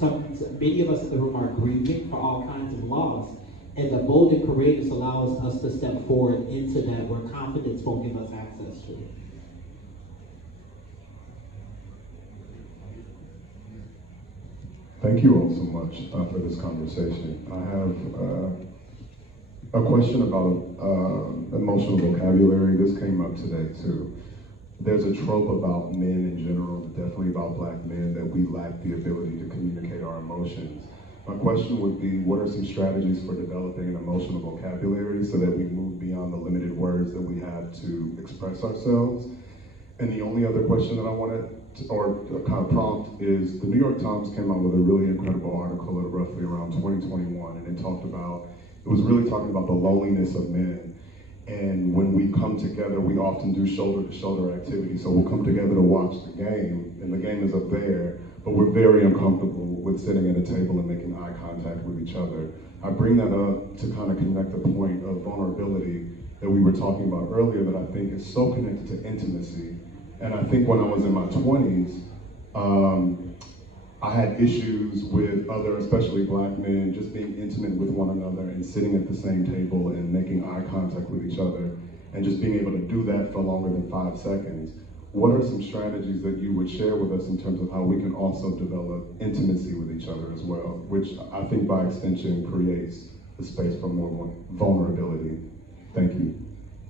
Many of us in the room are grieving for all kinds of loss. And the bold and courageous allows us to step forward into that where confidence won't give us access to it. Thank you all so much for this conversation. I have a question about emotional vocabulary. This came up today too. There's a trope about men in general, definitely about Black men, that we lack the ability to communicate our emotions. My question would be, what are some strategies for developing an emotional vocabulary so that we move beyond the limited words that we have to express ourselves? And the only other question that I wanted to, or kind of prompt, is the New York Times came out with a really incredible article at roughly around 2021, and it was really talking about the loneliness of men. And when we come together, we often do shoulder-to-shoulder activity. So we'll come together to watch the game, and the game is up there, but we're very uncomfortable with sitting at a table and making eye contact with each other. I bring that up to kind of connect the point of vulnerability that we were talking about earlier, that I think is so connected to intimacy. And I think when I was in my 20s, I had issues with other, especially Black men, just being intimate with one another and sitting at the same table and making eye contact with each other and just being able to do that for longer than 5 seconds. What are some strategies that you would share with us in terms of how we can also develop intimacy with each other as well, which I think by extension creates the space for more vulnerability? Thank you.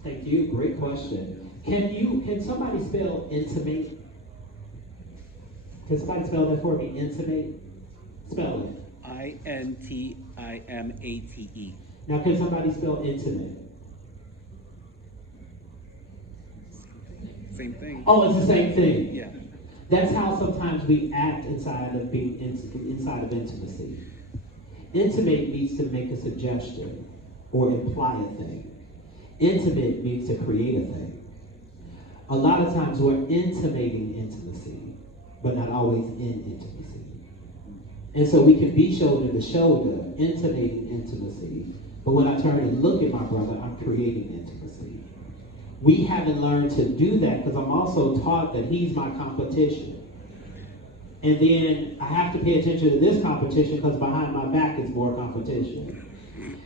Thank you, great question. Can somebody spell intimate? Can somebody spell that for me? Intimate? Spell it. I-N-T-I-M-A-T-E. Now can somebody spell intimate? Same thing. Oh, it's the same thing. Yeah. That's how sometimes we act inside of intimacy. Intimate means to make a suggestion or imply a thing. Intimate means to create a thing. A lot of times we're intimating intimacy, but not always in intimacy. And so we can be shoulder to shoulder, intimating intimacy, but when I turn and look at my brother, I'm creating intimacy. We haven't learned to do that because I'm also taught that he's my competition. And then I have to pay attention to this competition because behind my back is more competition.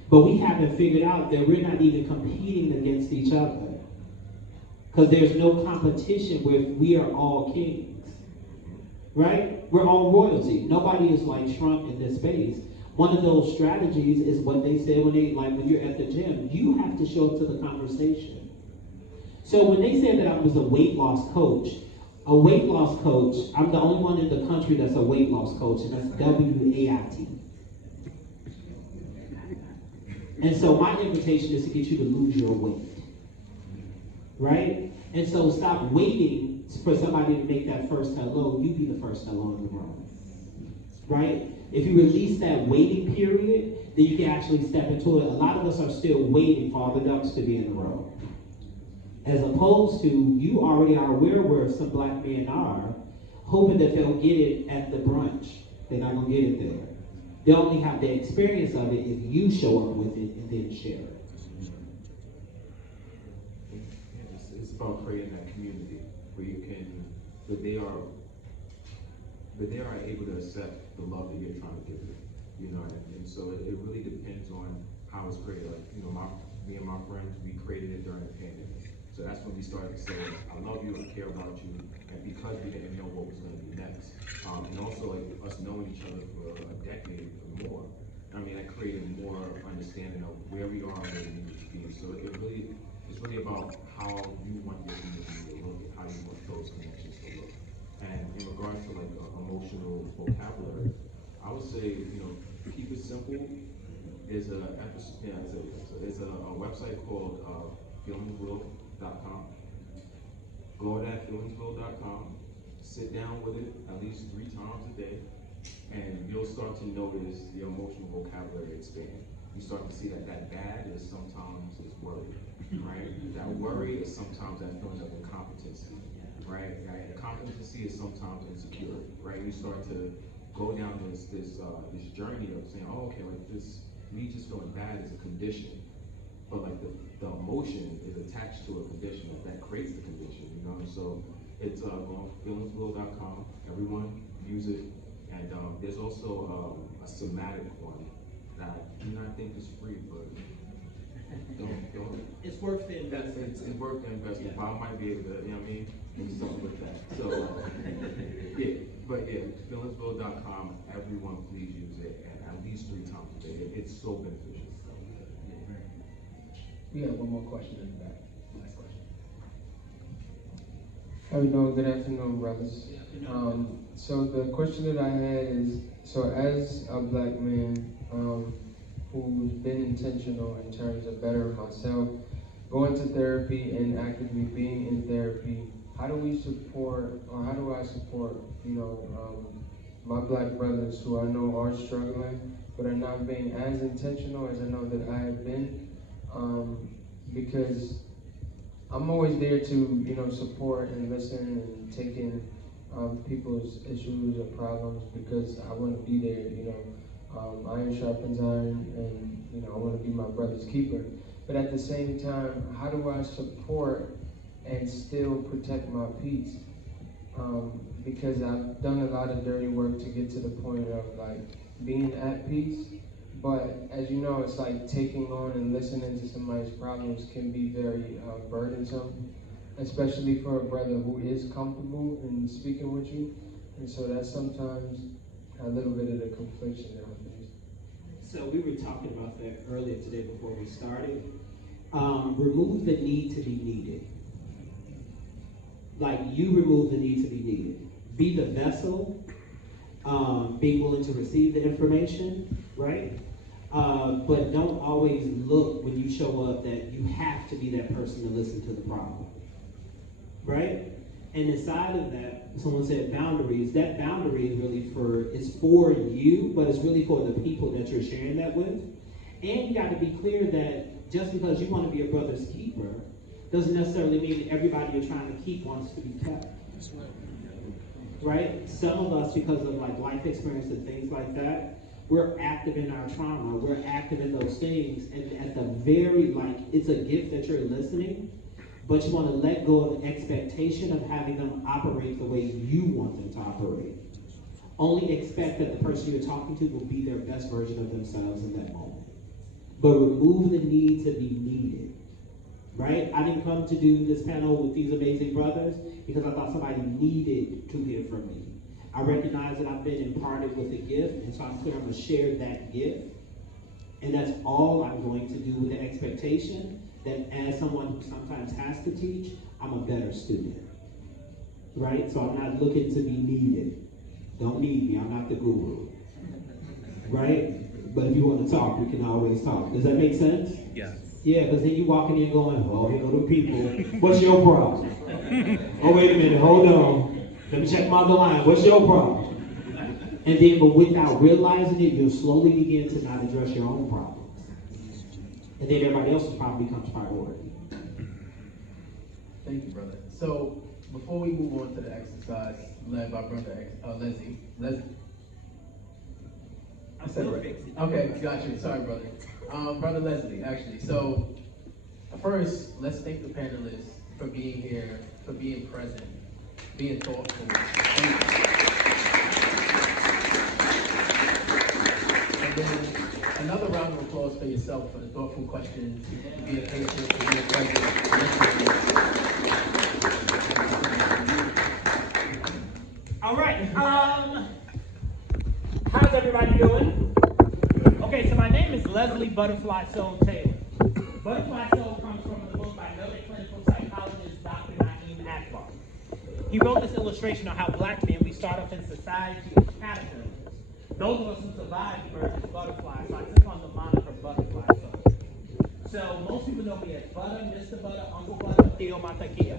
But we haven't figured out that we're not even competing against each other. Because there's no competition where we are all kings. Right? We're all royalty. Nobody is like shrunk in this space. One of those strategies is what they say when you're at the gym, you have to show up to the conversation. So when they said that I was a weight loss coach, I'm the only one in the country that's a weight loss coach, and that's WAIT. And so my invitation is to get you to lose your weight. Right? And so stop waiting for somebody to make that first hello. You be the first hello in the room. Right? If you release that waiting period, then you can actually step into it. A lot of us are still waiting for all the ducks to be in the row. As opposed to, you already are aware where some black men are, hoping that they'll get it at the brunch. They're not going to get it there. They only have the experience of it if you show up with it and then share it. It's about creating that community where you can, that they are able to accept the love that you're trying to give them, you know. And so it really depends on how it's created. Like, you know, me and my friends, we created it during the pandemic. So that's when we started to say, I love you, I care about you, and because we didn't know what was going to be next, and also like us knowing each other for a decade or more, I mean, that created more understanding of where we are and where we need to be. So it's really about how you want your community to look and how you want those connections to look. And in regards to like emotional vocabulary, I would say, you know, keep it simple. There's a website called feelingswill.com. Go to that feelingswill.com, sit down with it at least 3 times a day, and you'll start to notice the emotional vocabulary expand. You start to see that bad is sometimes is worry, right? That worry is sometimes that feeling of incompetency, right? And competency is sometimes insecurity, right? You start to go down this journey of saying, oh, okay, like this, me just feeling bad is a condition. But like the emotion is attached to a condition that creates the condition, you know? So it's go on feelingswill.com, everyone use it. And there's also a somatic one that I do not think is free, but don't. It's worth the investment. It's worth the investment, but I might be able to, you know what I mean, do something with that. So feelingswill.com, everyone please use it at least 3 times a day. It's so beneficial. We have one more question in the back. Last question. How you doing? Good afternoon, brothers. So the question that I had is, so as a black man who's been intentional in terms of bettering myself, going to therapy and actively being in therapy, how do we support, or how do I support, you know, my black brothers who I know are struggling, but are not being as intentional as I know that I have been? Because I'm always there to, you know, support and listen and take in people's issues or problems because I want to be there, you know. Iron sharpens iron, and, you know, I want to be my brother's keeper. But at the same time, how do I support and still protect my peace? Because I've done a lot of dirty work to get to the point of like being at peace. But as you know, it's like taking on and listening to somebody's problems can be very burdensome, especially for a brother who is comfortable in speaking with you. And so that's sometimes a little bit of the confliction that I'm facing. So we were talking about that earlier today before we started. Remove the need to be needed. Like, you remove the need to be needed. Be the vessel, being willing to receive the information, right? But don't always look when you show up that you have to be that person to listen to the problem, right? And inside of that, someone said boundaries. That boundary is really for you, but it's really for the people that you're sharing that with. And you got to be clear that just because you want to be a brother's keeper doesn't necessarily mean that everybody you're trying to keep wants to be kept. right? Some of us, because of like life experience and things like that, we're active in our trauma, we're active in those things, and at the very, like, it's a gift that you're listening, but you want to let go of the expectation of having them operate the way you want them to operate. Only expect that the person you're talking to will be their best version of themselves in that moment. But remove the need to be needed, right? I didn't come to do this panel with these amazing brothers because I thought somebody needed to hear from me. I recognize that I've been imparted with a gift, and so I'm clear I'm going to share that gift. And that's all I'm going to do, with the expectation that as someone who sometimes has to teach, I'm a better student, right? So I'm not looking to be needed. Don't need me, I'm not the guru, right? But if you want to talk, we can always talk. Does that make sense? Yes. Yeah, because then you walking in going, oh, here go the people. What's your problem? Oh, wait a minute, hold on. Let me check my other line. What's your problem? And then, but without realizing it, you'll slowly begin to not address your own problems. And then everybody else's problem becomes priority. Thank you, brother. So, before we move on to the exercise led by brother Leslie. I said it right. Okay, got you. Sorry, brother. Brother Leslie, actually. So, first, let's thank the panelists for being here, for being present, being thoughtful. And then another round of applause for yourself for the thoughtful questions, for being patient, for being present. All right. How's everybody doing? Okay, so my name is Leslie Butterfly Soul Taylor. Butterfly Soul comes from the book by noted clinical psychologist Dr. Naeem Akbar. He wrote this illustration on how black men, we start off in society as caterpillars. Those of us who survive emerge as butterflies, so I took on the moniker Butterfly Soul. So most people know me as Butter, Mr. Butter, Uncle Butter, Tío Mataquilla.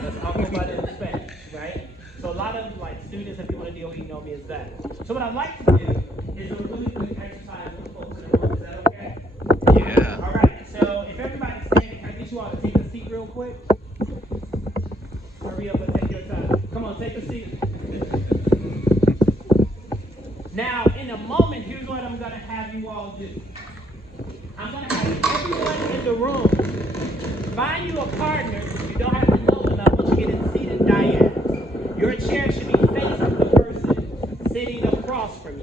That's Uncle Butter in Spanish, right? So a lot of like students and people in the DOE know me as that. So what I'd like to do is a really quick exercise with the folks in the room. Is that okay? Yeah. All right. So if everybody's standing, can I get you all to take a seat real quick? Hurry up and take your time. Come on, take a seat. Now, in a moment, here's what I'm going to have you all do. I'm going to have everyone in the room find you a partner. You don't have to know them. I want you to get in seated diads. Your chair should be facing the person sitting across from you.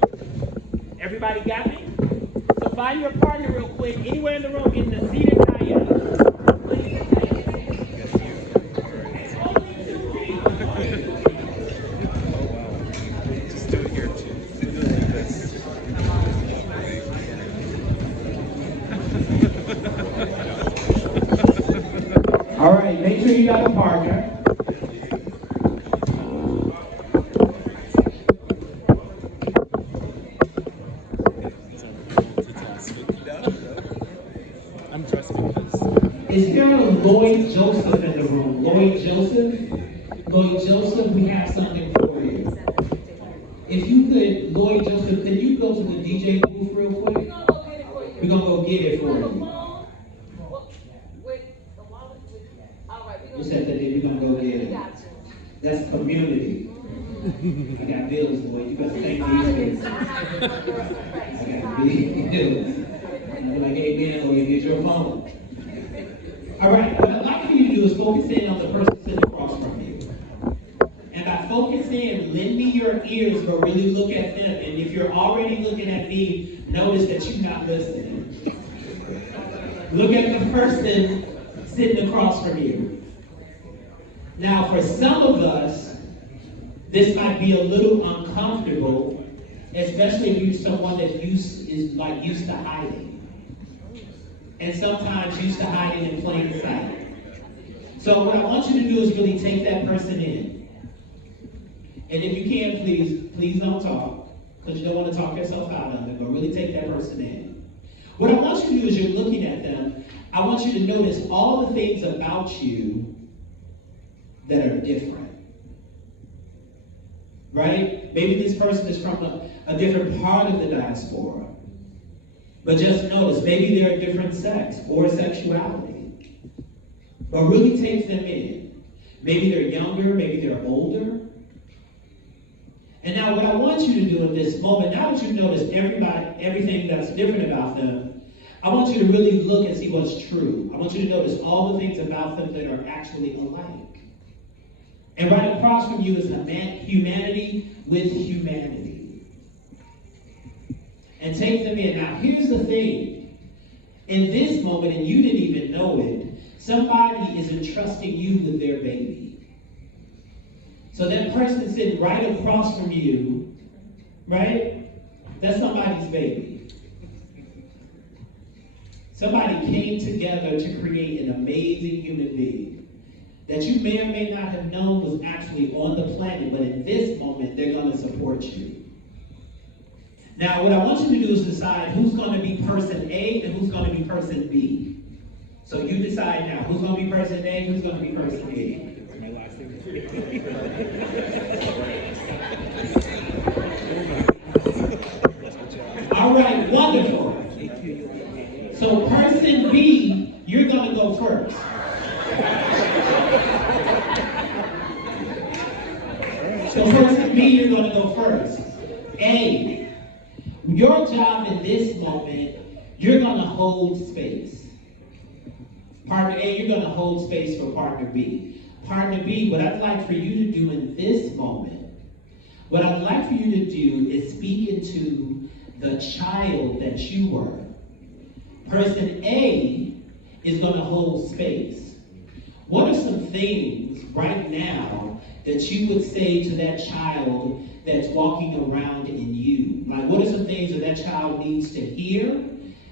Everybody got me? So find your partner real quick, anywhere in the room, in the seated diad. Only 2 people. Just do it here too. Do it like this. All right, make sure you got a partner. I'm trusting this. Is there a Lloyd Joseph in the room? Lloyd Joseph? Lloyd Joseph, we have something for you. If you could, Lloyd Joseph, can you go to the DJ booth real quick? We're going to go get it for you. You said that we're going to go get it. That's community. I got bills, Lloyd. You better thank these bills. I got bills. You're like, hey, man, Lloyd, get your phone. All right, what I'd like for you to do is focus in on the person sitting across from you. And by focusing, lend me your ears, but really look at them. And if you're already looking at me, notice that you're not listening. Look at the person sitting across from you. Now, for some of us, this might be a little uncomfortable, especially if you're someone that used to hiding. And sometimes used to hiding in plain sight. So what I want you to do is really take that person in. And if you can, please don't talk, because you don't want to talk yourself out of it, but really take that person in. What I want you to do is you're looking at them, I want you to notice all the things about you that are different. Right? Maybe this person is from a different part of the diaspora. But just notice, maybe they're a different sex or sexuality. But really take them in. Maybe they're younger, maybe they're older. And now what I want you to do in this moment, now that you've noticed everything that's different about them, I want you to really look and see what's true. I want you to notice all the things about them that are actually alike. And right across from you is humanity with humanity. And take them in. Now here's the thing. In this moment, and you didn't even know it, somebody is entrusting you with their baby. So that person sitting right across from you, right? That's somebody's baby. Somebody came together to create an amazing human being that you may or may not have known was actually on the planet, but in this moment, they're going to support you. Now, what I want you to do is decide who's going to be person A and who's going to be person B. So you decide now, who's going to be person A, who's going to be person B. My last name All right, wonderful. So person B, you're going to go first. So person B, you're going to go first. A, your job in this moment, you're going to hold space. Partner A, you're going to hold space for partner B. Partner B, what I'd like for you to do in this moment, what I'd like for you to do is speak into the child that you were. Person A is going to hold space. What are some things right now that you would say to that child that's walking around in you? Like, what are some things that that child needs to hear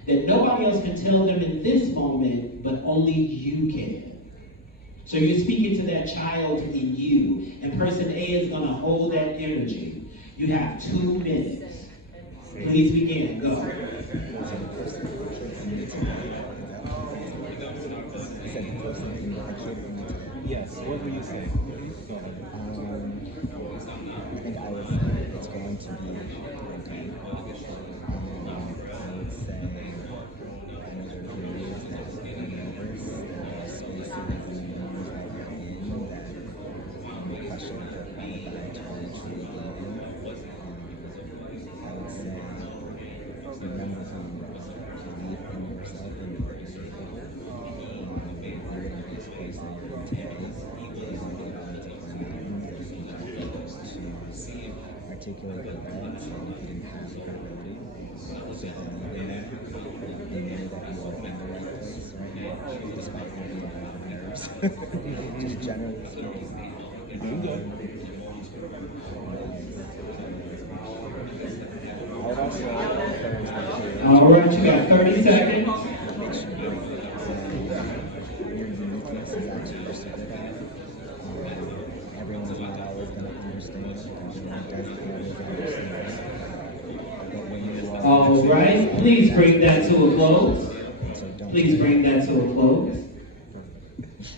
that nobody else can tell them in this moment, but only you can? So you're speaking to that child in you, and person A is going to hold that energy. You have 2 minutes. Please begin. Go. Yes, what were you saying? Go ahead. I think I was it's going to be okay. I would say another theory is that the universe, the spaces and the universe that you're in, that the question of what I truly believe in. I would say remember to believe in yourself and your behavior. You're in this place that you're in today. Articulate your thoughts and have the ability to believe in that and know that you are in the right place right now, despite maybe a lot of nerves. Just generally speaking. All right, you got 30 seconds. Your uniqueness is actually your superpower. Everyone is not always going to understand. Everyone doesn't always understand. But when you are All right, please bring that to a close. Please bring that to a close.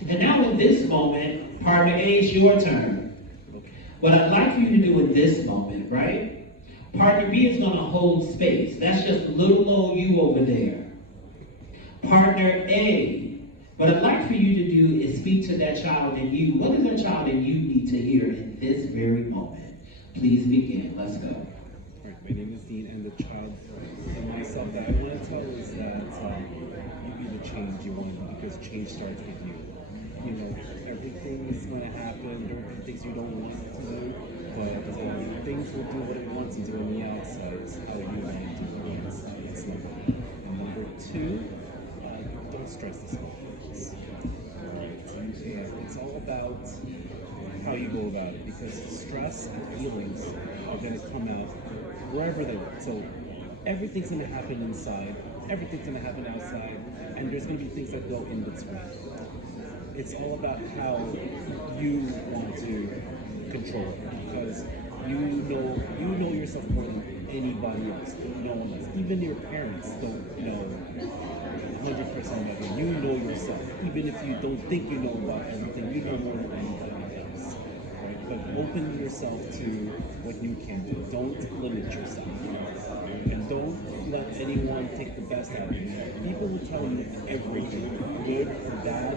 And now in this moment, partner A, is your turn. What I'd like for you to do in this moment, right? Partner B is going to hold space. That's just little old you over there. Partner A, what I'd like for you to do is speak to that child in you. What does that child in you need to hear in this very moment? Please begin. Let's go. My name is Dean, and the child and myself that I want to tell is that you be the change you want, because change starts with you. You know, everything is going to happen. There are things you don't want to do, but things will do what it wants to do on the outside. It's how you want to do it on the inside. It's number one. And number two, don't stress this whole thing. It's all about how you go about it, because stress and feelings are going to come out wherever they are. So everything's going to happen inside, everything's going to happen outside, and there's going to be things that go in between. It's all about how you want to control it, because you know yourself more than anybody else. No one else. Even your parents don't know 100% of it. You know yourself. Even if you don't think you know about everything, you know more than anybody else. Right? But open yourself to what you can do. Don't limit yourself. And don't let anyone take the best out of you. People will tell you everything, good or bad.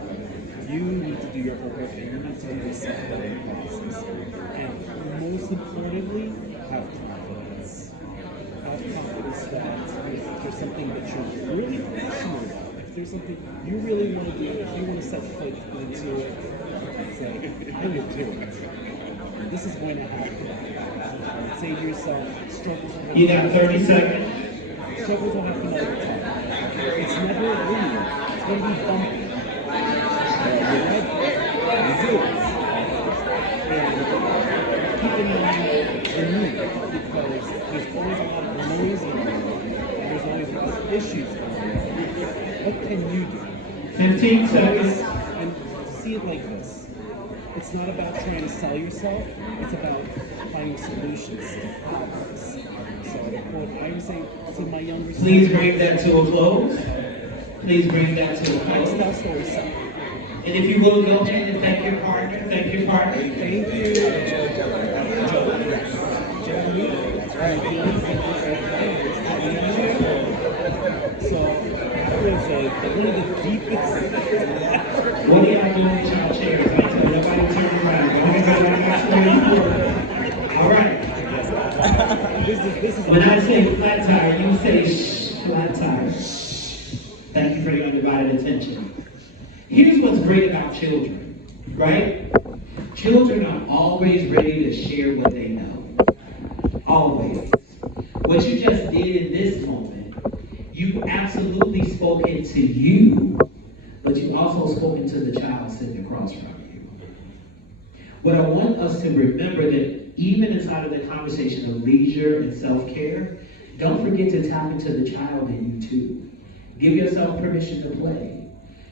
You need to do your homework, and you need to do your self-learning process. And most importantly, have confidence. Have confidence that if there's something that you're really passionate about, if there's something you really want to do, if you want to set foot into it, say, I will do it. This is going to happen. Say to yourself, struggles will happen. You got 30 seconds. Struggles will happen all the time. It's never linear. It's going to be bumpy. You're ready. You do it. And keep in mind the need, because there's always a lot of noise in the world, and there's always a lot of issues in the world. What can you do? 15 seconds. And see it like this. It's not about trying to sell yourself, it's about finding solutions to problems. So what I would say to my younger son, Please bring that to a close. Please bring that to a close. Tell stories. And if you will, go ahead and thank your partner. Thank your partner. Thank you. So that was one of the deepest. What are y'all doing with y'all chairs? I tell nobody turn around. All right. When I say flat tire, you say shh, flat tire. Thank you for your undivided attention. Here's what's great about children, right? Children are always ready to share what they know. Always. What you just did in this moment, you absolutely spoke into you, but you also spoke into the child sitting across from you. What I want us to remember that even inside of the conversation of leisure and self-care, don't forget to tap into the child in you too. Give yourself permission to play.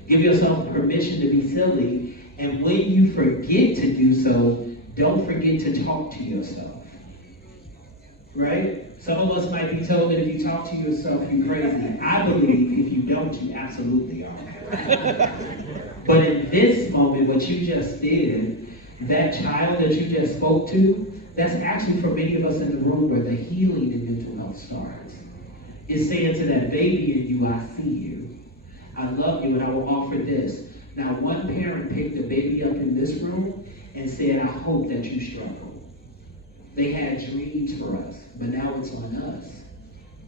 Give yourself permission to be silly. And when you forget to do so, don't forget to talk to yourself. Right? Some of us might be told that if you talk to yourself, you're crazy. I believe if you don't, you absolutely are. But in this moment, what you just did, that child that you just spoke to, that's actually for many of us in the room where the healing in mental health starts. It's saying to that baby in you, I see you. I love you, and I will offer this. Now, one parent picked the baby up in this room and said, I hope that you struggle. They had dreams for us, but now it's on us.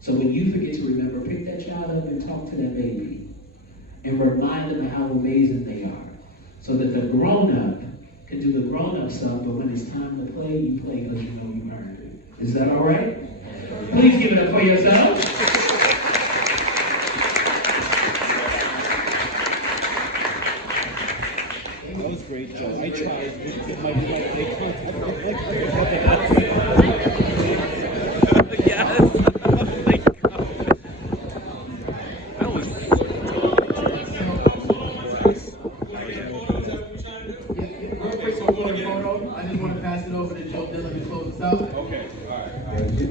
So when you forget to remember, pick that child up and talk to that baby and remind them of how amazing they are. So that the grown-up can do the grown-up stuff, but when it's time to play, you play because you know you earned it. Is that all right? Please give it up for yourself. That was great, Joe. I tried. It might be like they can't. Yes. Oh my God. That was. Real quick before the photo, I just want to pass it over to Joe Dillon to close us out. Okay. All right. Thank you.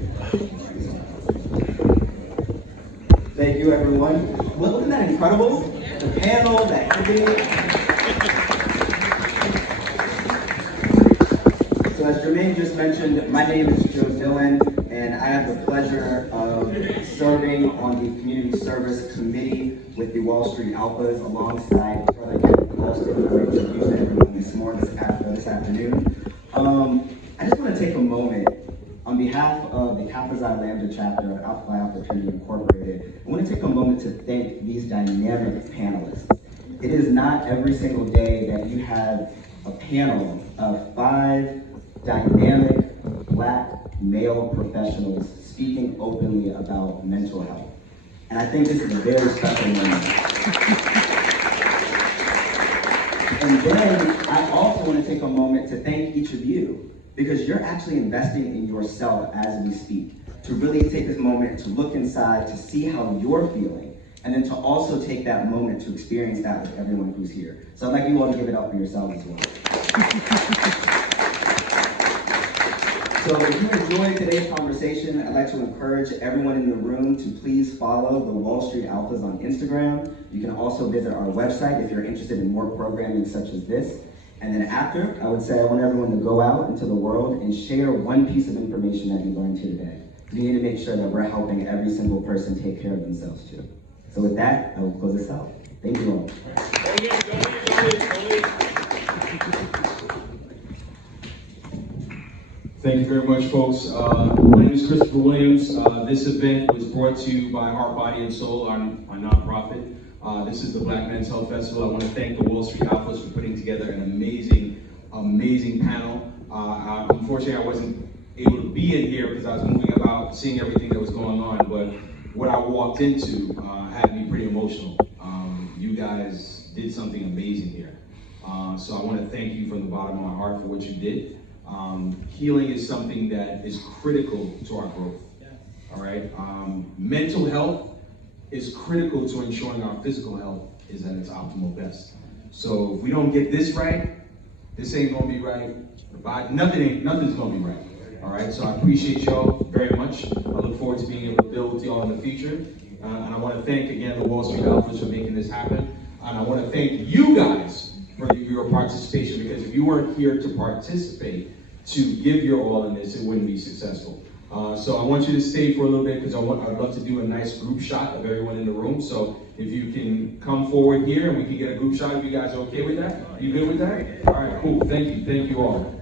Thank you, everyone. Well, isn't that incredible? The panel, the activity. So as Jermaine just mentioned, my name is Joe Dillon, and I have the pleasure of serving on the Community Service Committee with the Wall Street Alphas alongside Brother Kevin Alston, who introduced everyone this afternoon. I just want to take a moment on behalf of the Kappa Xi Lambda chapter of Alpha Phi Alpha Trinity Incorporated. I want to take a moment to thank these dynamic panelists. It is not every single day that you have a panel of 5 dynamic Black male professionals speaking openly about mental health. And I think this is a very special moment. And then I also want to take a moment to thank each of you, because you're actually investing in yourself as we speak, to really take this moment to look inside, to see how you're feeling, and then to also take that moment to experience that with everyone who's here. So I'd like you all to give it up for yourselves as well. So if you enjoyed today's conversation, I'd like to encourage everyone in the room to please follow the Wall Street Alphas on Instagram. You can also visit our website if you're interested in more programming such as this. And then after, I would say I want everyone to go out into the world and share one piece of information that you learned here today. We need to make sure that we're helping every single person take care of themselves too. So with that, I will close this out. Thank you all. Thank you very much, folks. My name is Christopher Williams. This event was brought to you by Heart, Body, and Soul, our nonprofit. This is the Black Men's Health Festival. I want to thank the Wall Street Alphas for putting together an amazing panel. Unfortunately, I wasn't able to be in here because I was moving about, seeing everything that was going on, but what I walked into had me pretty emotional. You guys did something amazing here. So I want to thank you from the bottom of my heart for what you did. Healing is something that is critical to our growth. All right. Mental health is critical to ensuring our physical health is at its optimal best. So if we don't get this right, this ain't gonna be right. Nothing's gonna be right. All right. So I appreciate y'all very much. I look forward to being able to build with y'all in the future. And I want to thank again the Wall Street Alphas for making this happen. And I want to thank you guys for your participation, because if you weren't here to participate, to give your all in this, it wouldn't be successful. So I want you to stay for a little bit, because I'd love to do a nice group shot of everyone in the room. So if you can come forward here and we can get a group shot, if you guys are okay with that? You good with that? All right, cool. Thank you all.